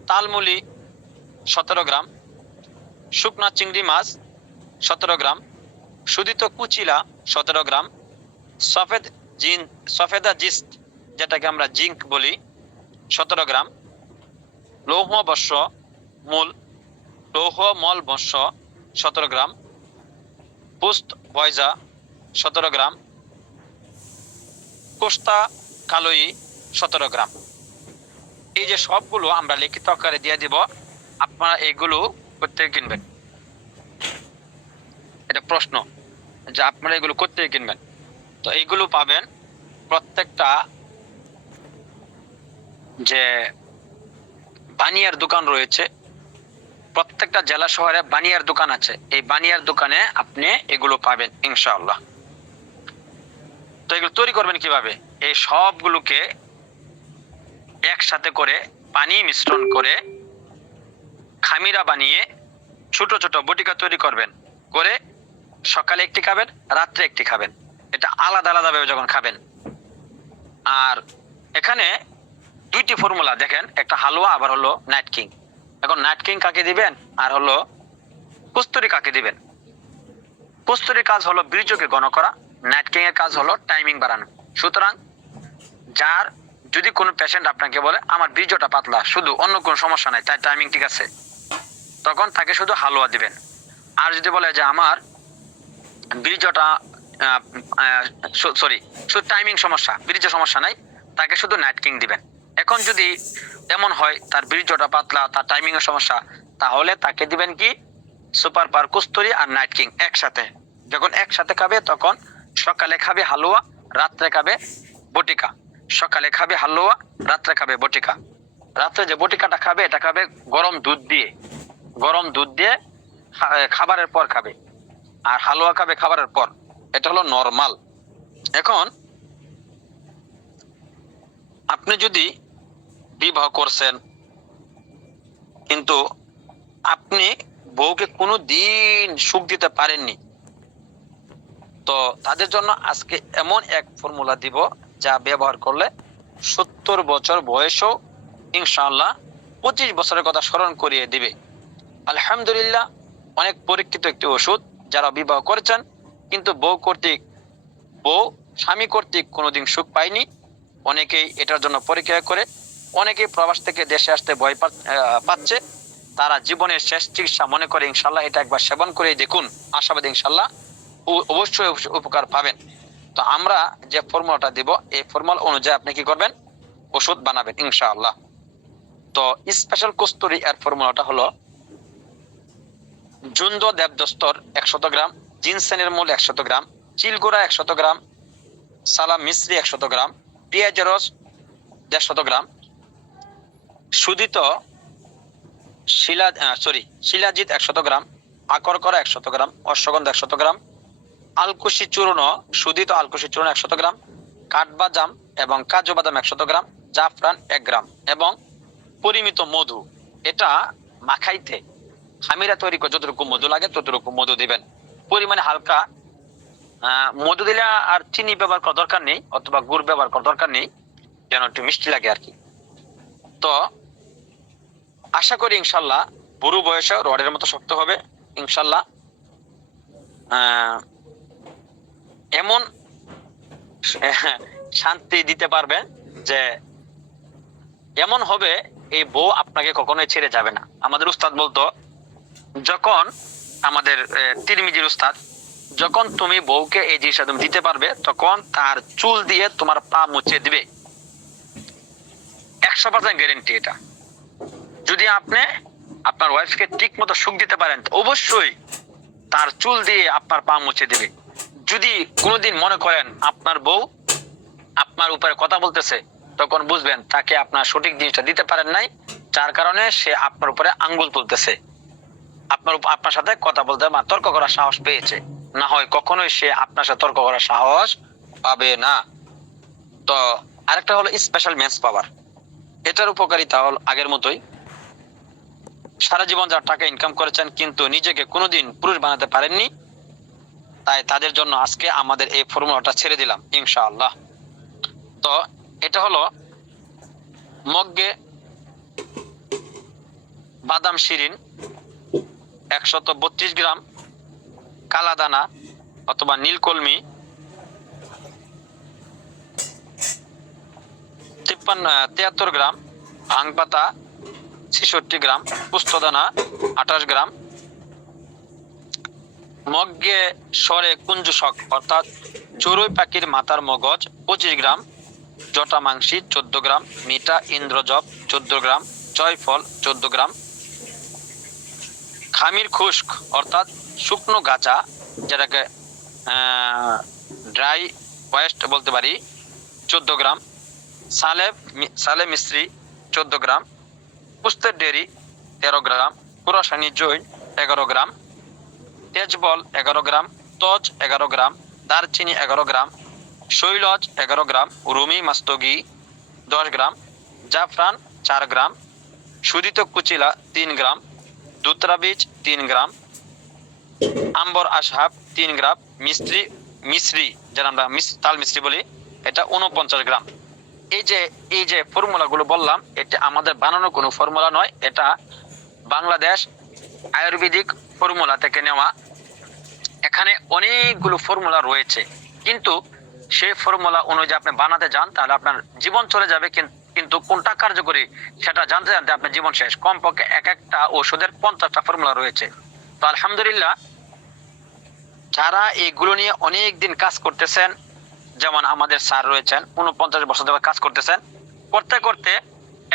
তালমুলি 17 গ্রাম, শুকনা চিংড়ি মাছ 17 গ্রাম, শুধিত কুচিলা 17 গ্রাম, সফেদা জিস্ট যেটাকে আমরা জিঙ্ক বলি 17 গ্রাম, লৌহ মল বস্য 17 গ্রাম, পুস্ত বয়জা 17 গ্রাম, কোস্তা কালোই 17 গ্রাম। এই যে সবগুলো আমরা লিখিত আকারে দিয়ে দিব, আপনারা এগুলো কোথায় কিনবেন? এটা প্রশ্ন যে আপনারা এগুলো কোথায় কিনবেন। তো এইগুলো পাবেন প্রত্যেকটা যে বানিয়ার দোকান রয়েছে, প্রত্যেকটা জেলা শহরে বানিয়ার দোকান আছে, এই বানিয়ার দোকানে আপনি এগুলো পাবেন ইনশাআল্লাহ। তো এগুলো তৈরি করবেন কিভাবে? এই সবগুলোকে একসাথে করে পানি মিশ্রণ করে খামিরা বানিয়ে ছোট ছোট বটিকা তৈরি করবেন, করে সকালে একটি খাবেন, রাত্রে একটি খাবেন। এটা আলাদা আলাদা ভাবে যখন খাবেন। আর এখানে 2টি ফর্মুলা দেখেন, একটা হালুয়া আবার হলো নাইট কিং। এখন নাইট কিং কাকে দিবেন আর হলো কস্তুরি কাকে দিবেন? কস্তুরির কাজ হলো বীর্যকে ঘন করা, নাইট কিং এর কাজ হলো টাইমিং বাড়ানো। সুতরাং যার যদি কোনো পেশেন্ট আপনাকে বলে আমার বীর্যটা পাতলা, শুধু অন্য কোনো সমস্যা নাই, তাই টাইমিং ঠিক আছে, তখন তাকে শুধু হালুয়া দিবেন। আর যদি বলে যে আমার বীর্যটা শুধু টাইমিং সমস্যা, বীর্য সমস্যা নাই, তাকে শুধু নাইট কিং দিবেন। এখন যদি এমন হয় তার বীর্যটা পাতলা, তার টাইমিং এর সমস্যা, তাহলে তাকে দিবেন কি সুপার পার কস্তুরি আর নাইট কিং একসাথে। যখন একসাথে খাবে তখন সকালে খাবে হালুয়া, রাত্রে খাবে বটিকা। সকালে খাবে হালুয়া, রাত্রে খাবে বটিকা। রাত্রে যে বটিকাটা খাবে এটা খাবে গরম দুধ দিয়ে খাবারের পর খাবে, আর হালুয়া খাবে খাবারের পর। এটা হলো নরমাল। এখন আপনি যদি বিবাহ করছেন কিন্তু আপনি বউকে কোনো দিন সুখ দিতে পারেননি, তো তাদের জন্য আজকে এমন এক ফর্মুলা দিব যা ব্যবহার করলে 70 বছর বয়সও ইনশাআল্লাহ 25 বছরের কথা স্মরণ করিয়ে দিবে। আলহামদুলিল্লাহ, অনেক পরীক্ষিত একটি ওষুধ। যারা বিবাহ করেছেন কিন্তু বউ স্বামী কর্তৃক কোনোদিন সুখ পায়নি, অনেকেই এটার জন্য পরীক্ষা করে, অনেকেই প্রবাস থেকে দেশে আসতে ভয় পাচ্ছে, তারা জীবনের শেষ চিকিৎসা মনে করে ইনশাল্লাহ এটা একবার সেবন করে দেখুন, আশাবাদী ইনশাল্লাহ অবশ্যই উপকার পাবেন। তো আমরা যে ফর্মুলাটা দিব, এই ফর্মুলা অনুযায়ী আপনি কি করবেন? ওষুধ বানাবেন ইনশাআল্লাহ। তো স্পেশাল কস্তুরি এর ফর্মুলাটা হলো জুন্দ দেবদস্তর 100 গ্রাম, জিনসেনের মূল 100 গ্রাম, চিলগোড়া 100 গ্রাম, সালাম মিশ্রি 100 গ্রাম, পেঁয়াজের রস 150 গ্রাম, শুধিত শিলাজিৎ 100 গ্রাম, আকরকরা 100 গ্রাম, অশ্বগন্ধা 100 গ্রাম, আলকুশি চূর্ণ, শুধিত আলকুশি চূর্ণ 100 গ্রাম, কাঠবাদাম এবং কাজু বাদাম 100 গ্রাম, জাফরান 1 গ্রাম এবং পরিমিত মধু। এটা মাখাইতে খামিরা তৈরি করে যতটুকু মধু লাগে ততটুকু মধু দিবেন, পরিমাণে হালকা মধু দিলে আর চিনি ব্যবহার করার দরকার নেই, অথবা গুড় ব্যবহার করার দরকার নেই, যেন একটু মিষ্টি লাগে আর কি। তো আশা করি ইনশাল্লাহ বুড়ো বয়সে রডের মতো শক্ত হবে ইনশাল্লাহ। এমন শান্তি দিতে পারবেন যে এমন হবে এই বউ আপনাকে কখনোই ছেড়ে যাবে না। আমাদের উস্তাদ বলতো, যখন আমাদের তিরমিজির উস্তাদ, যখন তুমি বউকে এই জিনিসটা তুমি দিতে পারবে তখন তার চুল দিয়ে তোমার পা মুছে দিবে। 100% গ্যারেন্টি এটা। যদি আপনি আপনার ওয়াইফকে ঠিক মতো সুখ দিতে পারেন অবশ্যই তার চুল দিয়ে আপনার পা মুছে দিবে। যদি কোনোদিন মনে করেন আপনার বউ আপনার উপরে কথা বলতেছে, তখন বুঝবেন তাকে আপনার সঠিক জিনিসটা দিতে পারেন নাই, যার কারণে সে আপনার উপরে আঙ্গুল তুলতেছে, আপনার সাথে কথা বলতে বা তর্ক করার সাহস পেয়েছে। না হয় কখনোই সে আপনার সাথে তর্ক করার সাহস পাবে না। তো আরেকটা হলো স্পেশাল মেন্স পাওয়ার। এটার উপকারিতা হলো আগের মতোই, সারা জীবন যারা টাকা ইনকাম করেছেন কিন্তু নিজেকে কোনোদিন পুরুষ বানাতে পারেননি, তাই তাদের জন্য আজকে আমাদের এই ফর্মুলাটা ছেড়ে দিলাম ইনশাআল্লাহ। তো এটা হলো মগ্গে বাদাম শিরিন 132 গ্রাম, কালাদানা অথবা নীলকলমি 73 গ্রাম, ভাং পাতা 66 গ্রাম, পুস্তদানা 28 গ্রাম, মগ্গে সরে কুঞ্জুশক অর্থাৎ চড়ুই পাখির মাথার মগজ 25 গ্রাম, জটা মাংসি 14 গ্রাম, মিঠা ইন্দ্রজব 14 গ্রাম, জয়ফল 14 গ্রাম, খামির খুস্ক অর্থাৎ শুকনো গাঁচা, যেটাকে ড্রাই ওয়েস্ট বলতে পারি 14 গ্রাম, সালে মিশ্রি 14 গ্রাম, পুস্তের ডেরি 13 গ্রাম, কুরাসানি জৈন 11 গ্রাম, তেজবল 11 গ্রাম, তজ 11 গ্রাম, দারচিনি 11 গ্রাম, শৈলজ 11 গ্রাম, রুমি মাস্তগি 10 গ্রাম, জাফরান 4 গ্রাম, সুদিত কুচিলা 3 গ্রাম, দুতরা বীজ 3 গ্রাম, আম্বর আশহাব 3 গ্রাম, মিশ্রি যেটা আমরা তাল মিশ্রি বলি এটা 49 গ্রাম। এই যে ফর্মুলাগুলো বললাম এটা আমাদের বানানো কোনো ফর্মুলা নয়, এটা বাংলাদেশ আয়ুর্বেদিক ফর্মুলা থেকে নেওয়া। এখানে অনেকগুলো ফর্মুলা রয়েছে, কিন্তু সেই ফর্মুলা অনুযায়ী আপনি বানাতে যান তাহলে আপনার জীবন চলে যাবে, কিন্তু কোনটা কার্যকরী সেটা জানতে জানতে আপনার জীবন শেষ। কমপক্ষে একটা ওষুধের 50টা ফর্মুলা রয়েছে। তো আলহামদুলিল্লাহ যারা এগুলো নিয়ে অনেক দিন কাজ করতেছেন, যেমন আমাদের স্যার রয়েছেন 49 বছর ধরে কাজ করতেছেন, করতে করতে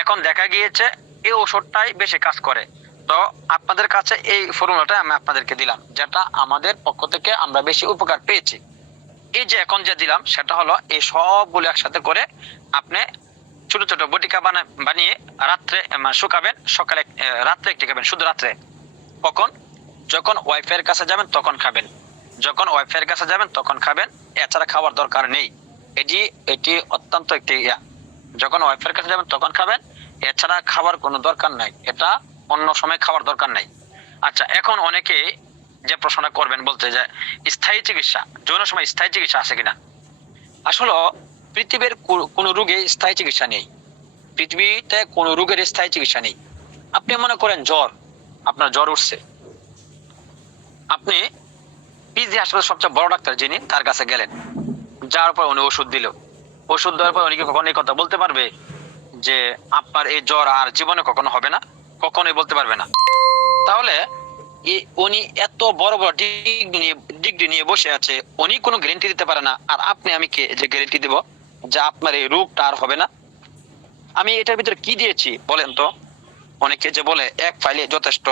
এখন দেখা গিয়েছে এই ওষুধটাই বেশি কাজ করে। তো আপনাদের কাছে এই ফর্মুলাটা আমি আপনাদেরকে দিলাম, যেটা আমাদের পক্ষ থেকে আমরা বেশি উপকার পেয়েছি। এই যে এখন যে দিলাম সেটা হলো এই সবগুলো একসাথে করে আপনি ছোট ছোট বটিকা বানিয়ে রাত্রে শুকাবেন, সকালে রাত্রে একটি খাবেন, শুধু রাত্রে। কখন? যখন ওয়াইফের কাছে যাবেন তখন খাবেন, যখন ওয়াইফের কাছে যাবেন তখন খাবেন, এছাড়া খাওয়ার দরকার নেই। এটি অত্যন্ত একটি যখন ওয়াইফের কাছে যাবেন তখন খাবেন, এছাড়া খাবার কোনো দরকার নাই, এটা অন্য সময় খাওয়ার দরকার নাই। আচ্ছা, এখন অনেকে যে প্রশ্নটা করবেন বলতে যে স্থায়ী চিকিৎসা, যৌন সময় স্থায়ী চিকিৎসা আছে কিনা? আসলে পৃথিবীর কোনো রোগে স্থায়ী চিকিৎসা নেই, পৃথিবীতে কোনো রোগের স্থায়ী চিকিৎসা নেই। আপনি মনে করেন আপনার জ্বর উঠছে, আপনি পিজি হাসপাতাল সবচেয়ে বড় ডাক্তার যিনি তার কাছে গেলেন, যাওয়ার পর উনি ওষুধ দিল, ওষুধ দেওয়ার পর উনি কি কখনো এই কথা বলতে পারবে যে আপনার এই জ্বর আর জীবনে কখনো হবে না? কখনোই বলতে পারবে না। তাহলে উনি এত বড় বড় ডিগ্রি নিয়ে বসে আছে, উনি কোনো গ্যারান্টি দিতে পারে না, আর আমি কে যে গ্যারান্টি দেব যে আপনার এই রোগটা আর হবে না? আমি এটার ভিতরে কি দিয়েছি বলেন তো? অনেকে যে বলে এক ফাইলে যথেষ্ট।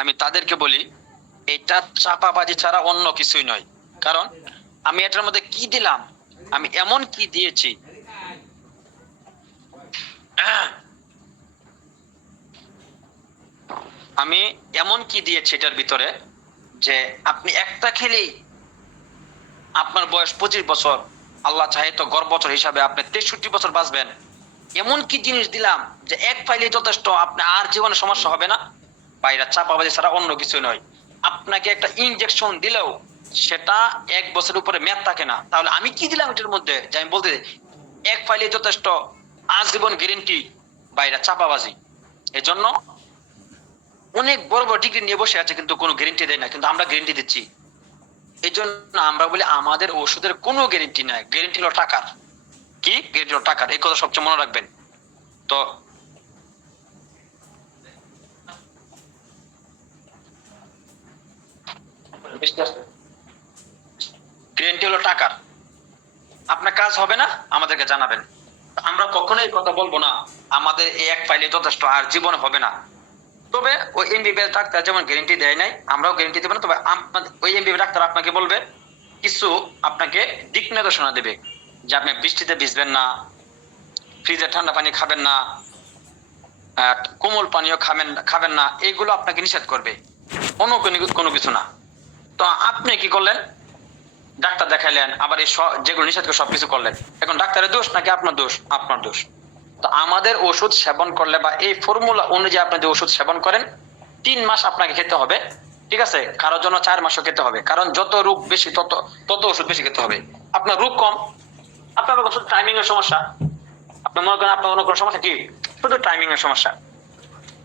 আমি তাদেরকে বলি এটা চাপাবাজি ছাড়া অন্য কিছুই নয়। কারণ আমি এটার মধ্যে কি দিলাম, আমি এমন কি দিয়েছি, আমি এমন কি দিয়েছি এটার ভিতরে যে আপনি একটা খেলেই আপনার বয়স 25 বছর, আল্লাহ চাহে তো গড় বছর হিসাবে আপনি 63 বছর বাঁচবেন। এমন কি জিনিস দিলাম যে এক ফাইলে যথেষ্ট, আপনি আর জীবনে সমস্যা হবে না। বাইরে চাপাবাজি ছাড়া অন্য কিছু নয়। আপনাকে একটা ইনজেকশন দিলেও সেটা 1 বছরের উপরে মেয়াদ থাকে না। তাহলে আমি কি দিলাম এটার মধ্যে যে আমি বলতে এক ফাইলে যথেষ্ট, আজীবন গ্যারেন্টি, বাইরে চাপাবাজি। এজন্য অনেক বড় বড় ডিগ্রি নিয়ে বসে আছে কিন্তু কোনো গ্যারেন্টি দেয় না, কিন্তু আমরা গ্যারেন্টি দিচ্ছি। এই জন্য আমরা বলি আমাদের ওষুধের কোনো গ্যারেন্টি নাই, গ্যারেন্টি হলো টাকার। কি গ্যারেন্টি হলো টাকার, এই কথা সবচেয়ে মনে রাখবেন। তো গ্যারেন্টি হলো টাকার। আপনার কাজ হবে না, আমাদেরকে জানাবেন। আমরা কখনোই কথা বলবো না আমাদের এই এক ফাইলে যথেষ্ট, আর জীবন হবে না। তবে ওই এমবিবিএস ডাক্তার যেমন গ্যারেন্টি দেয় নাই, আমরাও গ্যারেন্টি দেব না। তবে ওই এমবিবিএস ডাক্তার আপনাকে বলবে, কিছু আপনাকে দিক নির্দেশনা দেবে, যে আপনি বৃষ্টিতে ভিজবেন না, ফ্রিজে ঠান্ডা পানি খাবেন না, কোমল পানীয় খাবেন না, এইগুলো আপনাকে নিষেধ করবে, অন্য কোনো কিছু না। তো আপনি কি করলেন, ডাক্তার দেখাইলেন, আবার এই যেগুলো নিষেধ করে সবকিছু করলেন। এখন ডাক্তারের দোষ নাকি আপনার দোষ? আপনার দোষ। তো আমাদের ওষুধ সেবন করলে বা এই ফর্মুলা অনুযায়ী আপনি যে ওষুধ সেবন করেন, 3 মাস আপনাকে খেতে হবে, ঠিক আছে? কারোর জন্য 4 মাসও খেতে হবে, কারণ যত রোগ বেশি তত ওষুধ বেশি খেতে হবে। আপনার রোগ কম, আপনার শুধু টাইমিং এর সমস্যা, আপনি মনে করেন আপনার অন্য কোনো সমস্যা কি, শুধু টাইমিং এর সমস্যা,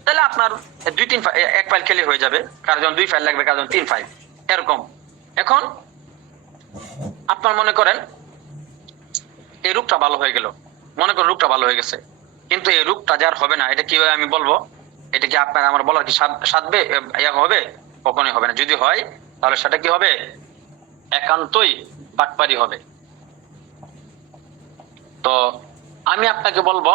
তাহলে আপনার 2-3 এক ফাইল খেলে হয়ে যাবে। কারোর জন্য 2 ফাইল লাগবে, কারোর জন্য 3 ফাইল, এরকম। এখন আপনার মনে করেন এই রোগটা ভালো হয়ে গেল, মনে করেন রোগটা ভালো হয়ে গেছে, কিন্তু এই রোগটা যার হবে না, এটা কিভাবে আমি বলবো? এটা কি আপনার আমার বলার কি সাধবে হবে? কখনোই হবে না। যদি হয় তাহলে সেটা কি হবে? একান্তই বাটপারি হবে। তো আমি আপনাকে বলবো,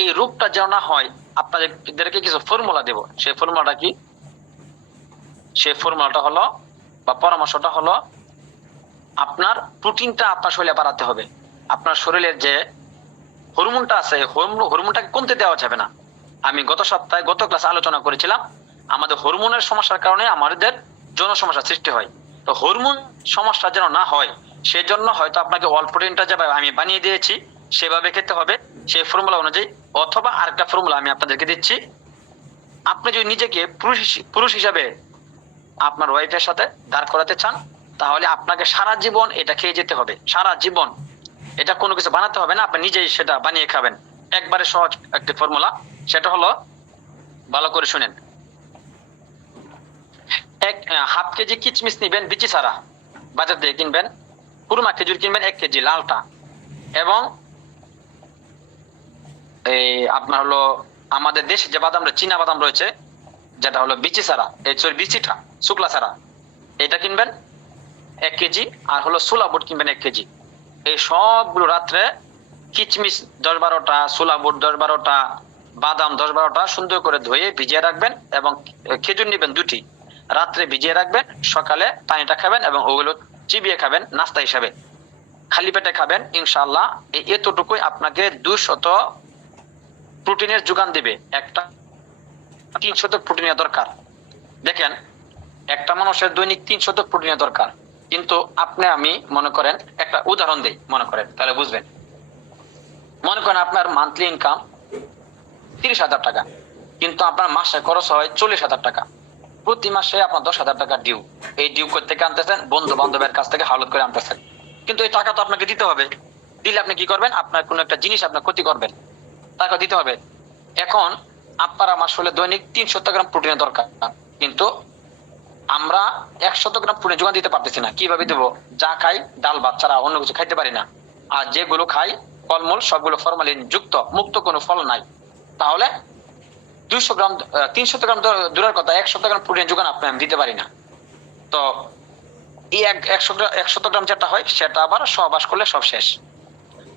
এই রোগটা যেন না হয়, আপনাদেরকে কিছু ফর্মুলা দেব। সেই ফর্মুলাটা কি? সেই ফর্মুলাটা হলো বা পরামর্শটা হলো, আপনার প্রোটিনটা আপনার শরীরে বাড়াতে হবে। আপনার শরীরের যে হরমোনটা আছে, হরমোনটাকে কমতে দেওয়া যাবে না। আমি গত ক্লাসে আলোচনা করেছিলাম, আমাদের হরমোনের সমস্যার কারণে আমাদের যৌন সমস্যা সৃষ্টি হয়। তো হরমোন সমস্যা যেন না হয়, সেজন্য হয়তো আপনাকে অল প্রোটিনটা যেভাবে আমি বানিয়ে দিয়েছি সেভাবে খেতে হবে, সেই ফর্মুলা অনুযায়ী। অথবা আরেকটা ফর্মুলা আমি আপনাদেরকে দিচ্ছি, আপনি যদি নিজেকে পুরুষ হিসাবে আপনার ওয়াইফের সাথে দাঁড় করাতে চান, তাহলে আপনাকে সারা জীবন এটা খেয়ে যেতে হবে, সারা জীবন। এটা কোনো কিছু বানাতে হবে না, আপনি নিজেই সেটা বানিয়ে খাবেন। একবারে সহজ একটি ফর্মুলা, সেটা হলো, ভালো করে শুনেন। 1/2 কেজি কিচমিচ নিবেন, বিচি ছাড়া, বাজার দিয়ে কিনবেন। কুরমা খেজুর কিনবেন 1 কেজি লালটা, এবং এই আপনার হলো আমাদের দেশে যে বাদাম, চীনা বাদাম রয়েছে, যেটা হলো বিচি ছাড়া, বিচিটা শুকলা ছাড়া, এটা কিনবেন 1 কেজি। আর হলো ছোলা বুট কিনবেন 1 কেজি। এই সবগুলো রাত্রে কিচমিচ 10-12টা, ছোলা বুট 10-12টা, বাদাম 10-12টা সুন্দর করে ধুয়ে ভিজিয়ে রাখবেন, এবং খেজুর নিবেন 2টি, রাত্রে ভিজিয়ে রাখবেন, সকালে পানিটা খাবেন, এবং ওগুলো চিবিয়ে খাবেন নাস্তা হিসাবে, খালি পেটে খাবেন। ইনশাআল্লাহ এতটুকুই আপনাকে 200 প্রোটিনের যোগান দিবে। একটা 300 প্রোটিনের দরকার। দেখেন, একটা মানুষের দৈনিক 300 প্রোটিনের দরকার, কিন্তু আমি মনে করেন একটা উদাহরণ দেই, মনে করেন, তাহলে বুঝবেন। মনে করেন আপনার মান্থলি ইনকাম 30,000 টাকা, কিন্তু আপনার মাসে খরচ হয় 40,000 টাকা। প্রতি মাসে আপনার 10,000 টাকা ডিউ। এই ডিউ করতে আনতেছেন, বন্ধু বান্ধবের কাছ থেকে হাওলাত করে আনতেছেন, কিন্তু এই টাকা তো আপনাকে দিতে হবে। দিলে আপনি কি করবেন? আপনার কোন একটা জিনিস আপনার ক্ষতি করবেন, টাকা দিতে হবে। এখন আপনার আমার শরীরে দৈনিক 300 গ্রাম প্রোটিনের দরকার, কিন্তু আমরা 100 গ্রাম প্রোটিন যোগান দিতে পারতেছি না। কিভাবে দেবো? যা খাই ডাল ভাত ছাড়া অন্য কিছু খাইতে পারি না, আর যেগুলো খাই ফলমূল সবগুলো ফরমালিন যুক্ত, মুক্ত কোনো ফল নাই। তাহলে 300 গ্রাম দূরের কথা, 100 গ্রাম প্রোটিন যোগান আমি দিতে পারি না। তো এই 100 গ্রাম যেটা হয়, সেটা আবার সহবাস করলে সব শেষ।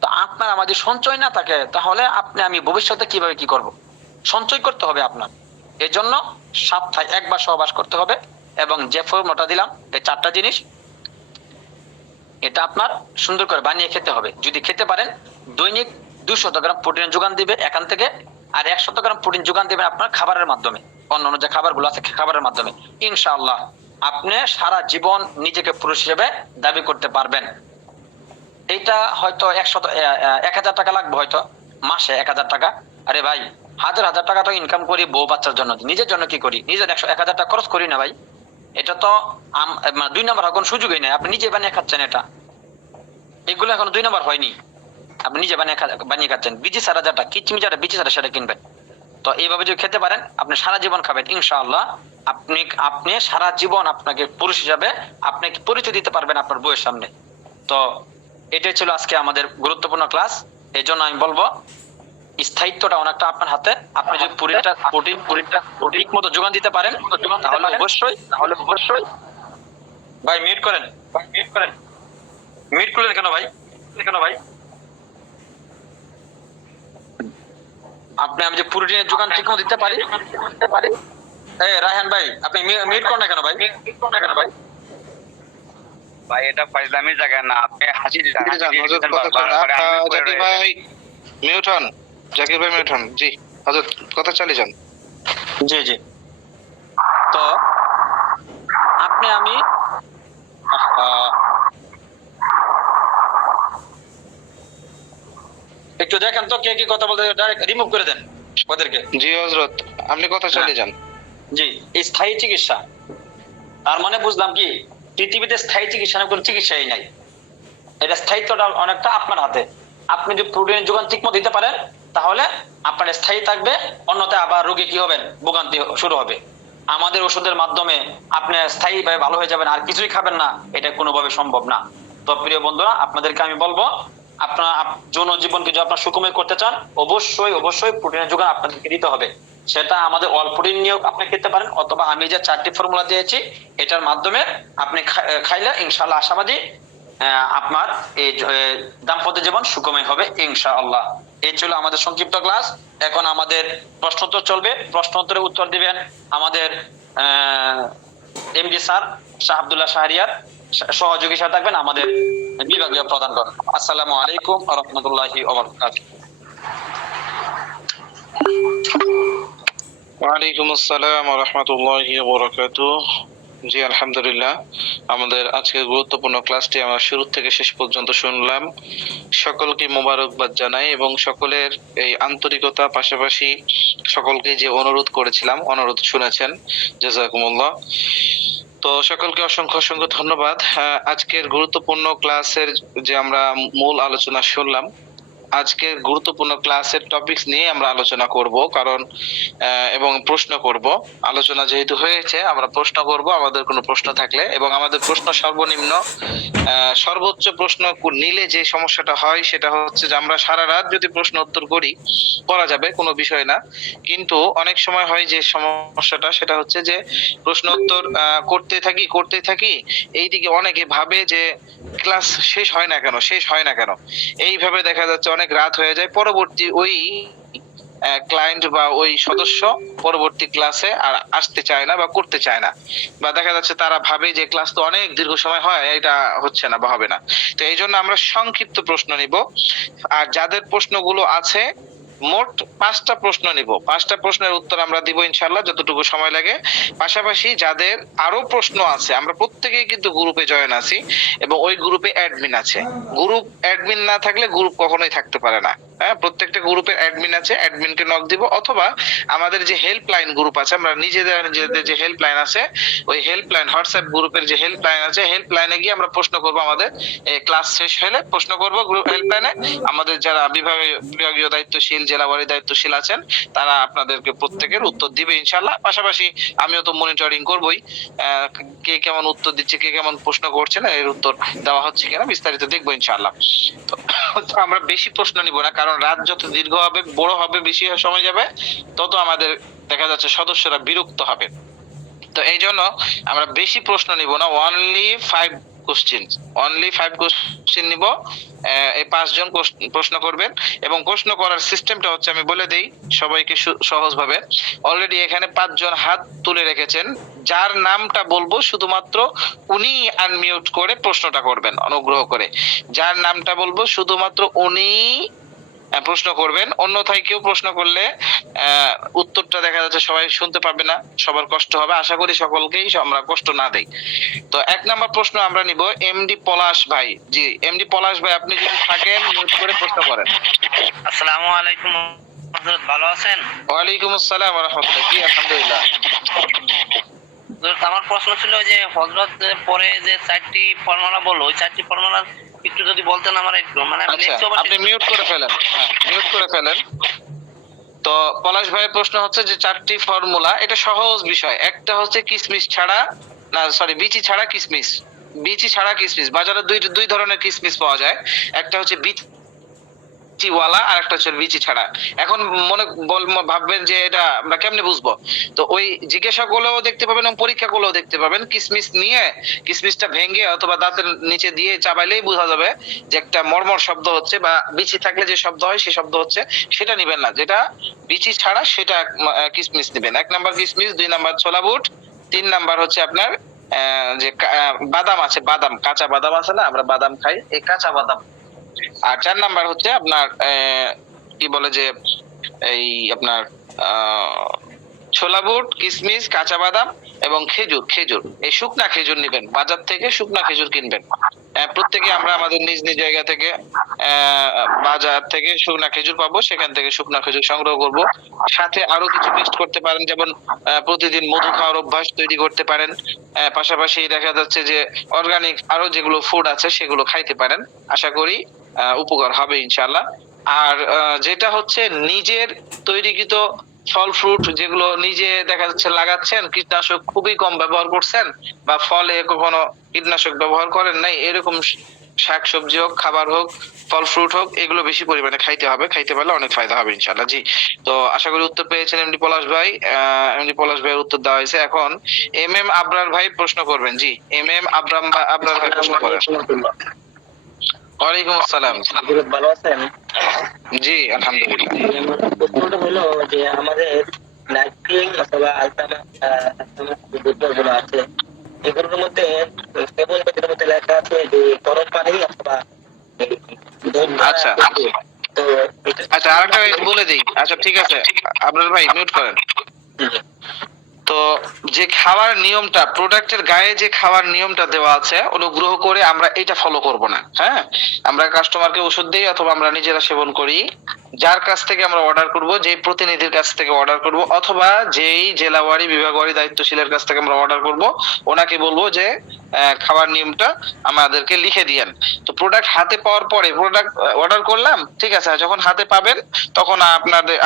তো আপনার আমাদের সঞ্চয় না থাকে, তাহলে আমি ভবিষ্যতে কিভাবে কি করব? সঞ্চয় করতে হবে আপনার। এই জন্য সপ্তাহে একবার সহবাস করতে হবে, এবং যে ফর্মুলাটা দিলাম, এই 4টা জিনিস, এটা আপনার সুন্দর করে বানিয়ে খেতে হবে। যদি খেতে পারেন, দৈনিক 200 গ্রাম প্রোটিন যোগান দিবে এখান থেকে, আর 100 গ্রাম প্রোটিন যোগান দিবেন আপনার খাবারের মাধ্যমে, অন্যান্য যে খাবারগুলো আছে খাবারের মাধ্যমে। ইনশাআল্লাহ আপনি সারা জীবন নিজেকে পুরুষ হিসেবে দাবি করতে পারবেন। এইটা হয়তো 1,000 টাকা লাগবে, হয়তো মাসে 1,000 টাকা। আরে ভাই, হাজার হাজার টাকা তো ইনকাম করি বউ বাচ্চার জন্য, নিজের জন্য কি করি? নিজের 1,000 টাকা খরচ করি না ভাই। এটা তো 2 নম্বর হওয়ার কোনো সুযোগই নেই, আপনি নিজে বানিয়ে খাচ্ছেন এটা। এগুলো এখন 2 নম্বর হয়নি। আপনি নিজে বানিয়ে খাচ্ছেন, বিচি ছাড়া যেটা কিচমিচ যেটা বিচি ছাড়া সেটা কিনবেন। তো এইভাবে যদি খেতে পারেন আপনি সারা জীবন খাবেন ইনশাআল্লাহ। আপনি আপনি সারা জীবন আপনাকে পুরুষ হিসাবে আপনাকে পরিচয় দিতে পারবেন আপনার বউয়ের সামনে। তো এটাই ছিল আজকে আমাদের গুরুত্বপূর্ণ ক্লাস। এই জন্য আমি বলবো স্থায়িত্বটা অনেকটা আপনার হাতে। আপনি যদি পুরিটা ঠিক মতো যোগান দিতে পারেন তাহলে অবশ্যই ভাই মিউট করেন, মিউট করলেন কেন ভাই? আপনি আমি যে প্রোটিনের যোগান ঠিক মতো দিতে পারি। এই রায়হান ভাই আপনি মিউট করেন না কেন ভাই? ভাই এটা ফাইজলামির জায়গা না, আপনি হাসি জাকির ভাই মিউট হন, জাকির ভাই মিউট হন। জি হযরত কথা চালিয়ে যান। জি তো আমি একটু দেখেন তো কে কি কথা বলতে, ডাইরেক্ট রিমুভ করে দেন ওদেরকে। জি হযরত আপনি কথা চালিয়ে যান। জি স্থায়ী চিকিৎসা তার মানে বুঝলাম কি পৃথিবীতে স্থায়ী চিকিৎসা না, কোনো চিকিৎসাই নাই। এটা স্থায়িত্বটা অনেকটা আপনার হাতে। আপনি যদি প্রোটিনের যোগান ঠিকমতো দিতে পারেন তাহলে আপনার স্থায়ী থাকবে, অন্যথায় আবার রোগী কি হবেন, ভোগান্তি শুরু হবে। আমাদের ওষুধের মাধ্যমে আপনি স্থায়ীভাবে ভালো হয়ে যাবেন আর কিছুই খাবেন না, এটা কোনোভাবে সম্ভব না। তো প্রিয় বন্ধুরা আপনাদেরকে আমি বলবো আপনার যৌন জীবনকে যদি আপনার সুখময় করতে চান অবশ্যই প্রোটিনের যোগান আপনাদেরকে দিতে হবে। সেটা আমাদের অল প্রোটিন নিয়েও আপনি খেতে পারেন, অথবা আমি যে 4টি ফর্মুলা দিয়েছি এটার মাধ্যমে আপনি খাইলে ইনশাআল্লাহ আশাবাদী আপনার এই দাম্পত্য জীবন সুখময় হবে ইনশাআল্লাহ। এই ছিল আমাদের সংক্ষিপ্ত ক্লাস। এখন আমাদের প্রশ্নোত্তর চলবে, প্রশ্নোত্তরের উত্তর দিবেন আমাদের এমডি স্যার শাহ আব্দুল্লাহ শাহরিয়ার, সহযোগী হিসেবে থাকবেন আমাদের বিভাগীয় প্রধানগণ। আসসালামু আলাইকুম ওয়া রাহমাতুল্লাহি ওয়া বারাকাতুহু। ওয়ালাইকুম আসসালাম ওয়া রাহমাতুল্লাহি ওয়া বারাকাতুহু। জি আলহামদুলিল্লাহ, আমাদের আজকের গুরুত্বপূর্ণ ক্লাসটি আমরা শুরু থেকে শেষ পর্যন্ত শুনলাম। সকলকে মোবারকবাদ জানাই এবং সকলের এই আন্তরিকতা, পাশাপাশি সকলকে যে অনুরোধ করেছিলাম অনুরোধ শুনেছেন, জাযাকুমুল্লাহ। তো সকলকে অসংখ্য ধন্যবাদ। আজকের গুরুত্বপূর্ণ ক্লাসের যে আমরা মূল আলোচনা শুনলাম, আজকের গুরুত্বপূর্ণ ক্লাসের টপিকস নিয়ে আমরা আলোচনা করব, কারণ এবং প্রশ্ন করব। আলোচনা যেহেতু হয়েছে আমরা প্রশ্ন করব আমাদের কোনো প্রশ্ন থাকলে, এবং আমাদের প্রশ্ন সর্বনিম্ন সর্বোচ্চ প্রশ্ন নিলে যে সমস্যাটা হয় সেটা হচ্ছে যে আমরা সারা রাত যদি প্রশ্ন উত্তর করা যাবে কোনো বিষয় না, কিন্তু অনেক সময় হয় যে সমস্যাটা সেটা হচ্ছে যে প্রশ্ন উত্তর করতে থাকি এইদিকে অনেকে ভাবে যে ক্লাস শেষ হয় না কেন এইভাবে দেখা যাচ্ছে অনেক রাত হয়ে যায়। পরবর্তী ওই ক্লায়েন্ট বা ওই সদস্য পরবর্তী ক্লাসে আর আসতে চায় না বা করতে চায় না, বা দেখা যাচ্ছে তারা ভাবে যে ক্লাস তো অনেক দীর্ঘ সময় হয়, এটা হচ্ছে না বা হবে না। তো এই জন্য আমরা সংক্ষিপ্ত প্রশ্ন নিব, আর যাদের প্রশ্নগুলো আছে মোট 5টা প্রশ্ন নিব, 5টা প্রশ্নের উত্তর আমরা দিব ইনশাআল্লাহ যতটুকু সময় লাগে। পাশাপাশি যাদের আরো প্রশ্ন আছে, আমরা প্রত্যেকেই কিন্তু গ্রুপে জয়েন আছি এবং ওই গ্রুপে অ্যাডমিন আছে। গ্রুপ অ্যাডমিন না থাকলে গ্রুপ কখনোই থাকতে পারে না। হ্যাঁ, প্রত্যেকটা গ্রুপের অ্যাডমিন আছে, অ্যাডমিনকে নক দিব, অথবা আমাদের যে হেল্পলাইন গ্রুপ আছে, আমরা নিজেদের যে হেল্পলাইন আছে ওই হেল্পলাইন হোয়াটসঅ্যাপ গ্রুপের যে হেল্পলাইন আছে, হেল্পলাইনে গিয়ে আমরা প্রশ্ন করব। আমাদের ক্লাস শেষ হলে প্রশ্ন করব গ্রুপ হেল্পলাইনে। আমাদের যারা বিভাগীয় দায়িত্বশীল, জেলাবাড়ি দায়িত্বশীল আছেন তারা আপনাদেরকে প্রত্যেকের উত্তর দিবে ইনশাআল্লাহ। পাশাপাশি আমিও তো মনিটরিং করবই, কে কেমন উত্তর দিচ্ছে, কে কেমন প্রশ্ন করছে না, এর উত্তর দেওয়া হচ্ছে কিনা বিস্তারিত দেখবো ইনশাআল্লাহ। তো আমরা বেশি প্রশ্ন নিব না, কারণ রাত যত দীর্ঘ হবে, বড় হবে, বেশি সময় যাবে, তত আমাদের দেখা যাচ্ছে সদস্যরা বিরক্ত হবে। তো এই জন্য আমরা বেশি প্রশ্ন নিব না, অনলি 5 কোশ্চেন নিব। এই 5 জন প্রশ্ন করবেন, এবং প্রশ্ন করার সিস্টেমটা হচ্ছে আমি বলে দেই সবাইকে সহজভাবে। অলরেডি এখানে 5 জন হাত তুলে রেখেছেন, যার নামটা বলবো শুধুমাত্র উনি আনমিউট করে প্রশ্নটা করবেন অনুগ্রহ করে। যার নামটা বলবো শুধুমাত্র উনি প্রশ্ন করবেন, অন্যথায় কেউ প্রশ্ন করলে উত্তরটা দেখা যাচ্ছে সবাই শুনতে পাবে না, সবার কষ্ট হবে। আশা করি সকলকেই আমরা কষ্ট না দেই। তো 1 নাম্বার প্রশ্ন আমরা নিব এমডি পলাশ ভাই। জি এমডি পলাশ ভাই, আপনি যদি থাকেন মিউট করে প্রশ্ন করেন। আসসালামু আলাইকুম হযরত, ভালো আছেন? ওয়ালাইকুম আসসালাম ওয়া রাহমাতুল্লাহ। জি আলহামদুলিল্লাহ। আমার প্রশ্ন ছিল যে হযরত পরে যে 4টি ফর্মুলা বললো, ওই 4টি ফর্মুলার একটু যদি বলতেন আমার একটু মানে আমি আচ্ছা নেক্সট আবার আপনি মিউট করে ফেলেন, হ্যাঁ মিউট করে ফেলেন। তো পলাশ ভাইয়ের প্রশ্ন হচ্ছে যে 4টি ফর্মুলা, এটা সহজ বিষয়। একটা হচ্ছে কিসমিস ছাড়া, না সরি বিচি ছাড়া কিসমিস। বিচি ছাড়া কিসমিস, বাজারে দুই ধরনের কিসমিস পাওয়া যায়। একটা হচ্ছে বিচিওয়ালা আর একটা হচ্ছে বিচি ছাড়া। এখন ভাববেন যে এটা আমরা কেমনে বুঝবো? তো ওই জিজ্ঞাসা করলেও দেখতে পাবেন এবং পরীক্ষা করলেও দেখতে পাবেন। কিসমিস নিয়ে কিসমিসটা ভেঙে অথবা দাঁতের নিচে দিয়ে চাবাইলেই বোঝা যাবে যে একটা মর্মর শব্দ হচ্ছে, বা বিচি থাকলে যে শব্দ হয় সেই শব্দ হচ্ছে, সেটা নিবেন না। যেটা বিচি ছাড়া সেটা কিসমিস নিবেন। 1 নাম্বার কিসমিস, 2 নাম্বার ছোলা বুট, 3 নাম্বার হচ্ছে আপনার বাদাম আছে, বাদাম কাঁচা বাদাম আছে না, আমরা বাদাম খাই, এই কাঁচা বাদাম। আর 4 নাম্বার হচ্ছে আপনার কি বলে যে এই আপনার আহ, ছোলা বুট, কিসমিস, কাঁচা বাদাম এবং খেজুর। খেজুর এই শুকনা খেজুর নিবেন, বাজার থেকে শুকনা খেজুর কিনবেন। প্রত্যেকে আমরা আমাদের নিজ নিজ জায়গা থেকে বাজার থেকে শুকনা খেজুর পাবো, সেখান থেকে শুকনা খেজুর সংগ্রহ করব। সাথে আরো কিছু মিক্সড করতে পারেন, যেমন প্রতিদিন মধু খাওয়ার অভ্যাস তৈরি করতে পারেন। পাশাপাশি দেখা যাচ্ছে যে অর্গানিক আরো যেগুলো ফুড আছে সেগুলো খাইতে পারেন। আশা করি উপকার হবে ইনশাআল্লাহ। আর যেটা হচ্ছে নিজের তৈরিকৃত ফল ফ্রুট, যেগুলো নিজে দেখা যাচ্ছে লাগাচ্ছেন, কীটনাশক খুবই কম ব্যবহার করছেন, বা ফলে কখনো কীটনাশক ব্যবহার করেন নাই, এরকম শাক সবজি হোক, খাবার হোক, ফল ফ্রুট হোক, এগুলো বেশি পরিমাণে খাইতে হবে। খাইতে পারলে অনেক ফায়দা হবে ইনশাআল্লাহ। জি, তো আশা করি উত্তর পেয়েছেন এমডি পলাশ ভাই। এমডি পলাশ ভাইয়ের উত্তর দেওয়া হয়েছে। এখন আবরার ভাই প্রশ্ন করবেন। জি, আবরার ভাই প্রশ্ন করেন। ওয়ালাইকুম আসসালাম। ভালো আছেন? জি আলহামদুলিল্লাহ। আমার প্রশ্নটা হলো যে আমাদের নাইট্রিং অথবা গুলো আছে, এগুলোর মধ্যে কেবল যেটার মধ্যে লেখা আছে যে গরম পানি অথবা দুধ দ্বারা আচ্ছা তো এটা আচ্ছা, আরেকটা বলে দিই। আচ্ছা ঠিক আছে, আবরার ভাই মিউট করেন। তো যে খাওয়ার নিয়মটা, প্রোডাক্টের গায়ে যে খাওয়ার নিয়মটা দেওয়া আছে, অনুগ্রহ করে আমরা এটা ফলো করব না। হ্যাঁ, আমরা কাস্টমারকে ওষুধ দেই অথবা আমরা নিজেরা সেবন করি, যার কাছ থেকে আমরা অর্ডার করব, যেই প্রতিনিধির কাছ থেকে অর্ডার করব, অথবা যেই জেলাওয়ারি বিভাগওয়ারি দায়িত্বশীলের কাছ থেকে আমরা অর্ডার করব, ওনাকে বলবো যে খাওয়ার নিয়মটা আমাদেরকে লিখে দিয়েন। তো প্রোডাক্ট হাতে পাওয়ার পরে, প্রোডাক্ট অর্ডার করলাম, ঠিক আছে, যখন হাতে পাবেন তখন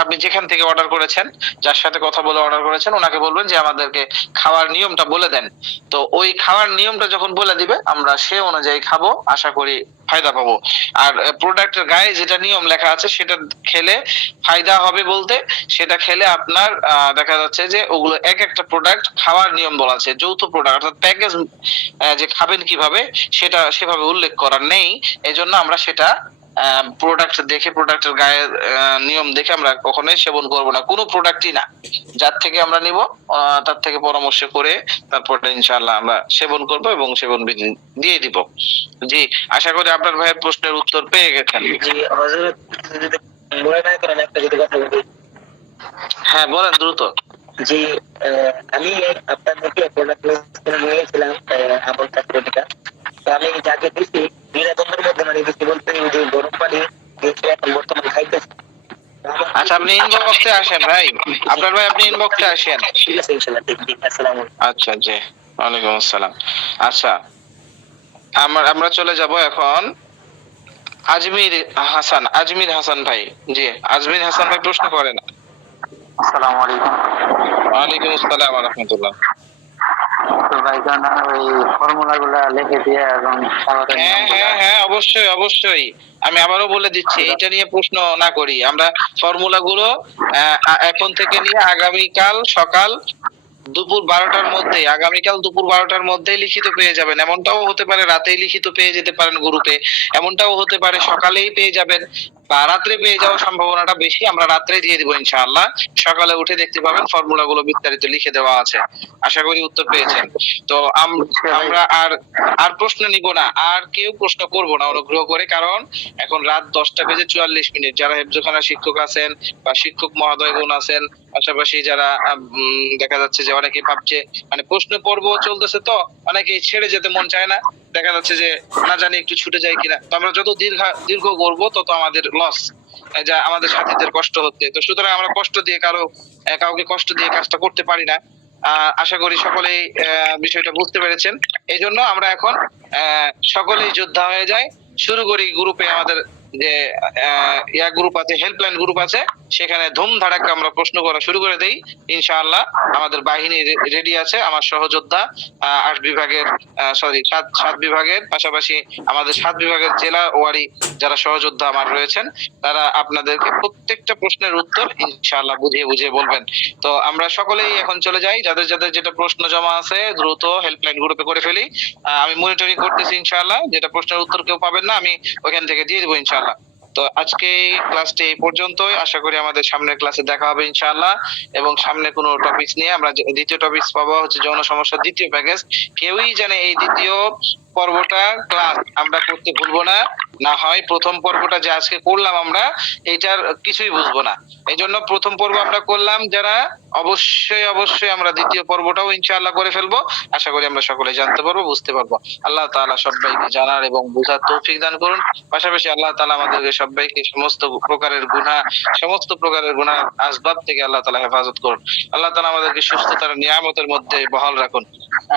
আপনি যেখান থেকে অর্ডার করেছেন, যার সাথে কথা বলে অর্ডার করেছেন, ওনাকে বলবেন যে আমাদেরকে খাওয়ার নিয়মটা বলে দেন। তো ওই খাওয়ার নিয়মটা যখন বলে দিবে, আমরা সে অনুযায়ী খাবো, আশা করি ফায়দা পাবো। আর প্রোডাক্টের গায়ে যেটা নিয়ম লেখা আছে সেটা খেলে ফায়দা হবে বলতে, সেটা খেলে আপনার দেখা যাচ্ছে যে ওগুলো এক একটা প্রোডাক্ট খাওয়ার নিয়ম বলা আছে, যৌথ প্রোডাক্ট অর্থাৎ প্যাকেজ, যে খাবেন কিভাবে সেটা সেভাবে উল্লেখ করা নেই। এজন্য আমরা সেটা প্রোডাক্ট দেখে, প্রোডাক্টের গায়ে নিয়ম দেখে আমরা কখনোই সেবন করব না, কোনো প্রোডাক্টই না। যার থেকে আমরা নিব তার থেকে পরামর্শ করে তারপরে ইনশাআল্লাহ আমরা সেবন করব এবং সেবন বিধি দিয়ে দিব। জি, আশা করি আপনার ভাইয়ের প্রশ্নের উত্তর পেয়ে গেছেন। জি হযরত, যদি মনে না করেন একটা যদি কথা বলি। হ্যাঁ বলেন দ্রুত। জি, আমি আপনার থেকে প্রোডাক্ট নিয়ে গেছিলাম আমল চাকরিটা। তো আমি যাকে দিছি নিরাপদের মধ্যে মানে দিছি বলতে যে গরম পানি দিয়েছে, এখন বর্তমানে খাইতেছি। আচ্ছা আপনি ইনবক্সে আসেন ভাই, আপনার ভাই আপনি ইনবক্সে আসেন। ঠিক আছে ইনশাআল্লাহ। ঠিক ঠিক, আসসালামু আলাইকুম। আচ্ছা জি, ওয়ালাইকুম আসসালাম। আচ্ছা, আমরা চলে যাব এখন আজমির হাসান ভাই। জি, আজমির হাসান ভাই প্রশ্ন করেন। আসসালামু আলাইকুম। ওয়ালাইকুম আসসালাম ওয়া রাহমাতুল্লাহ। তো ভাইজান ওই ফর্মুলাগুলো লিখে দিয়ে এবং হ্যাঁ অবশ্যই অবশ্যই, আমি আবারও বলে দিচ্ছি, এটা নিয়ে প্রশ্ন না করি আমরা। ফর্মুলাগুলো এখন থেকে নিয়ে আগামীকাল সকাল দুপুর 12টার মধ্যে, আগামীকাল দুপুর 12টার মধ্যেই লিখিত পেয়ে যাবেন। এমনটাও হতে পারে রাতেই লিখিত পেয়ে যেতে পারেন গ্রুপে, এমনটাও হতে পারে সকালেই পেয়ে যাবেন, বা রাত্রে পেয়ে যাওয়ার সম্ভাবনাটা বেশি। আমরা রাত্রে দিয়ে দিব ইনশাআল্লাহ, সকালে উঠে দেখতে পাবেন ফর্মুলাগুলো বিস্তারিত লিখে দেওয়া আছে। আশা করি উত্তর পেয়েছেন। তো আমরা আর প্রশ্ন নিব না, আর কেউ প্রশ্ন করব না অনুগ্রহ করে, কারণ এখন রাত 10টা বেজে 44 মিনিট। যারা হেফজখানা শিক্ষক আছেন বা শিক্ষক মহোদয়গণ আছেন, পাশাপাশি যারা দেখা যাচ্ছে যে অনেকে ভাবছে মানে প্রশ্ন পর্ব চলতেছে, তো অনেকেই ছেড়ে যেতে মন চায় না, দেখা যাচ্ছে যে না জানি একটু ছুটে যায় কিনা। তো আমরা যত দীর্ঘ করবো তত আমাদের লস, যা আমাদের সাথীদের কষ্ট হচ্ছে। তো সুতরাং আমরা কাউকে কষ্ট দিয়ে কাজটা করতে পারি না। আশা করি সকলেই বিষয়টা বুঝতে পেরেছেন। এই জন্য আমরা এখন সকলেই যোদ্ধা হয়ে যাই শুরু করি গ্রুপে আমাদের যে ইয়া গ্রুপ আছে, হেল্পলাইন গ্রুপ আছে, সেখানে ধুম ধাড়াক্কা আমরা প্রশ্ন করা শুরু করে দেই। ইনশাআল্লাহ আমাদের বাহিনী রেডি আছে, আমার সহযোদ্ধা 8 বিভাগের সাত বিভাগের পাশাপাশি আমাদের 7 বিভাগের জেলা ওয়ারি যারা সহযোদ্ধা আমার রয়েছেন, তারা আপনাদেরকে প্রত্যেকটা প্রশ্নের উত্তর ইনশাআল্লাহ বুঝিয়ে বুঝিয়ে বলবেন। তো আমরা সকলেই এখন চলে যাই, যাদের যাদের যেটা প্রশ্ন জমা আছে দ্রুত হেল্পলাইন গ্রুপে করে ফেলি। আমি মনিটরিং করতেছি ইনশাআল্লাহ, যেটা প্রশ্নের উত্তর কেউ পাবেন না আমি ওখান থেকে দিয়ে দেবো ইনশাআল্লাহ। তো আজকে ক্লাসটি এই পর্যন্তই, আশা করি আমাদের সামনের ক্লাসে দেখা হবে ইনশাআল্লাহ। এবং সামনে কোনো টপিকস নিয়ে আমরা দ্বিতীয় টপিকস পাবো হচ্ছে যৌন সমস্যার দ্বিতীয় প্যাকেজ। কেউই জানে এই দ্বিতীয় পর্বটা ক্লাস আমরা করতে ভুলবো না, না হয় প্রথম পর্বটা যে আজকে করলাম আমরা এইটার কিছুই বুঝবো না। এই জন্য প্রথম পর্ব আমরা করলাম যারা, অবশ্যই অবশ্যই আমরা দ্বিতীয় পর্বটাও ইনশাআল্লাহ করে ফেলবো। আশা করি আমরা সকলে জানতে পারবো, বুঝতে পারবো। আল্লাহ তাআলা সবাইকে জানার এবং বোঝার তৌফিক দান করুন। পাশাপাশি আল্লাহ তাআলা আমাদেরকে সবাইকে সমস্ত প্রকারের গুনাহ আসবাব থেকে আল্লাহ তাআলা হেফাজত করুন। আল্লাহ তাআলা আমাদেরকে সুস্থতার নিয়ামতের মধ্যে বহাল রাখুন,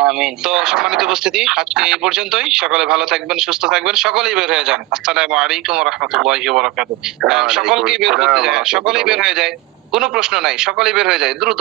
আমিন। তো সম্মানিত উপস্থিতি, আজকে এই পর্যন্তই। সকলে ভালো থাকবেন, সুস্থ থাকবেন, সকলেই বের হয়ে যান। আসসালামু আলাইকুম ওয়া রাহমাতুল্লাহি ওয়া বারাকাতুহু। সকলকেই বের করতে যায়, সকলেই বের হয়ে যায়, কোনো প্রশ্ন নাই, সকলেই বের হয়ে যায় দ্রুত।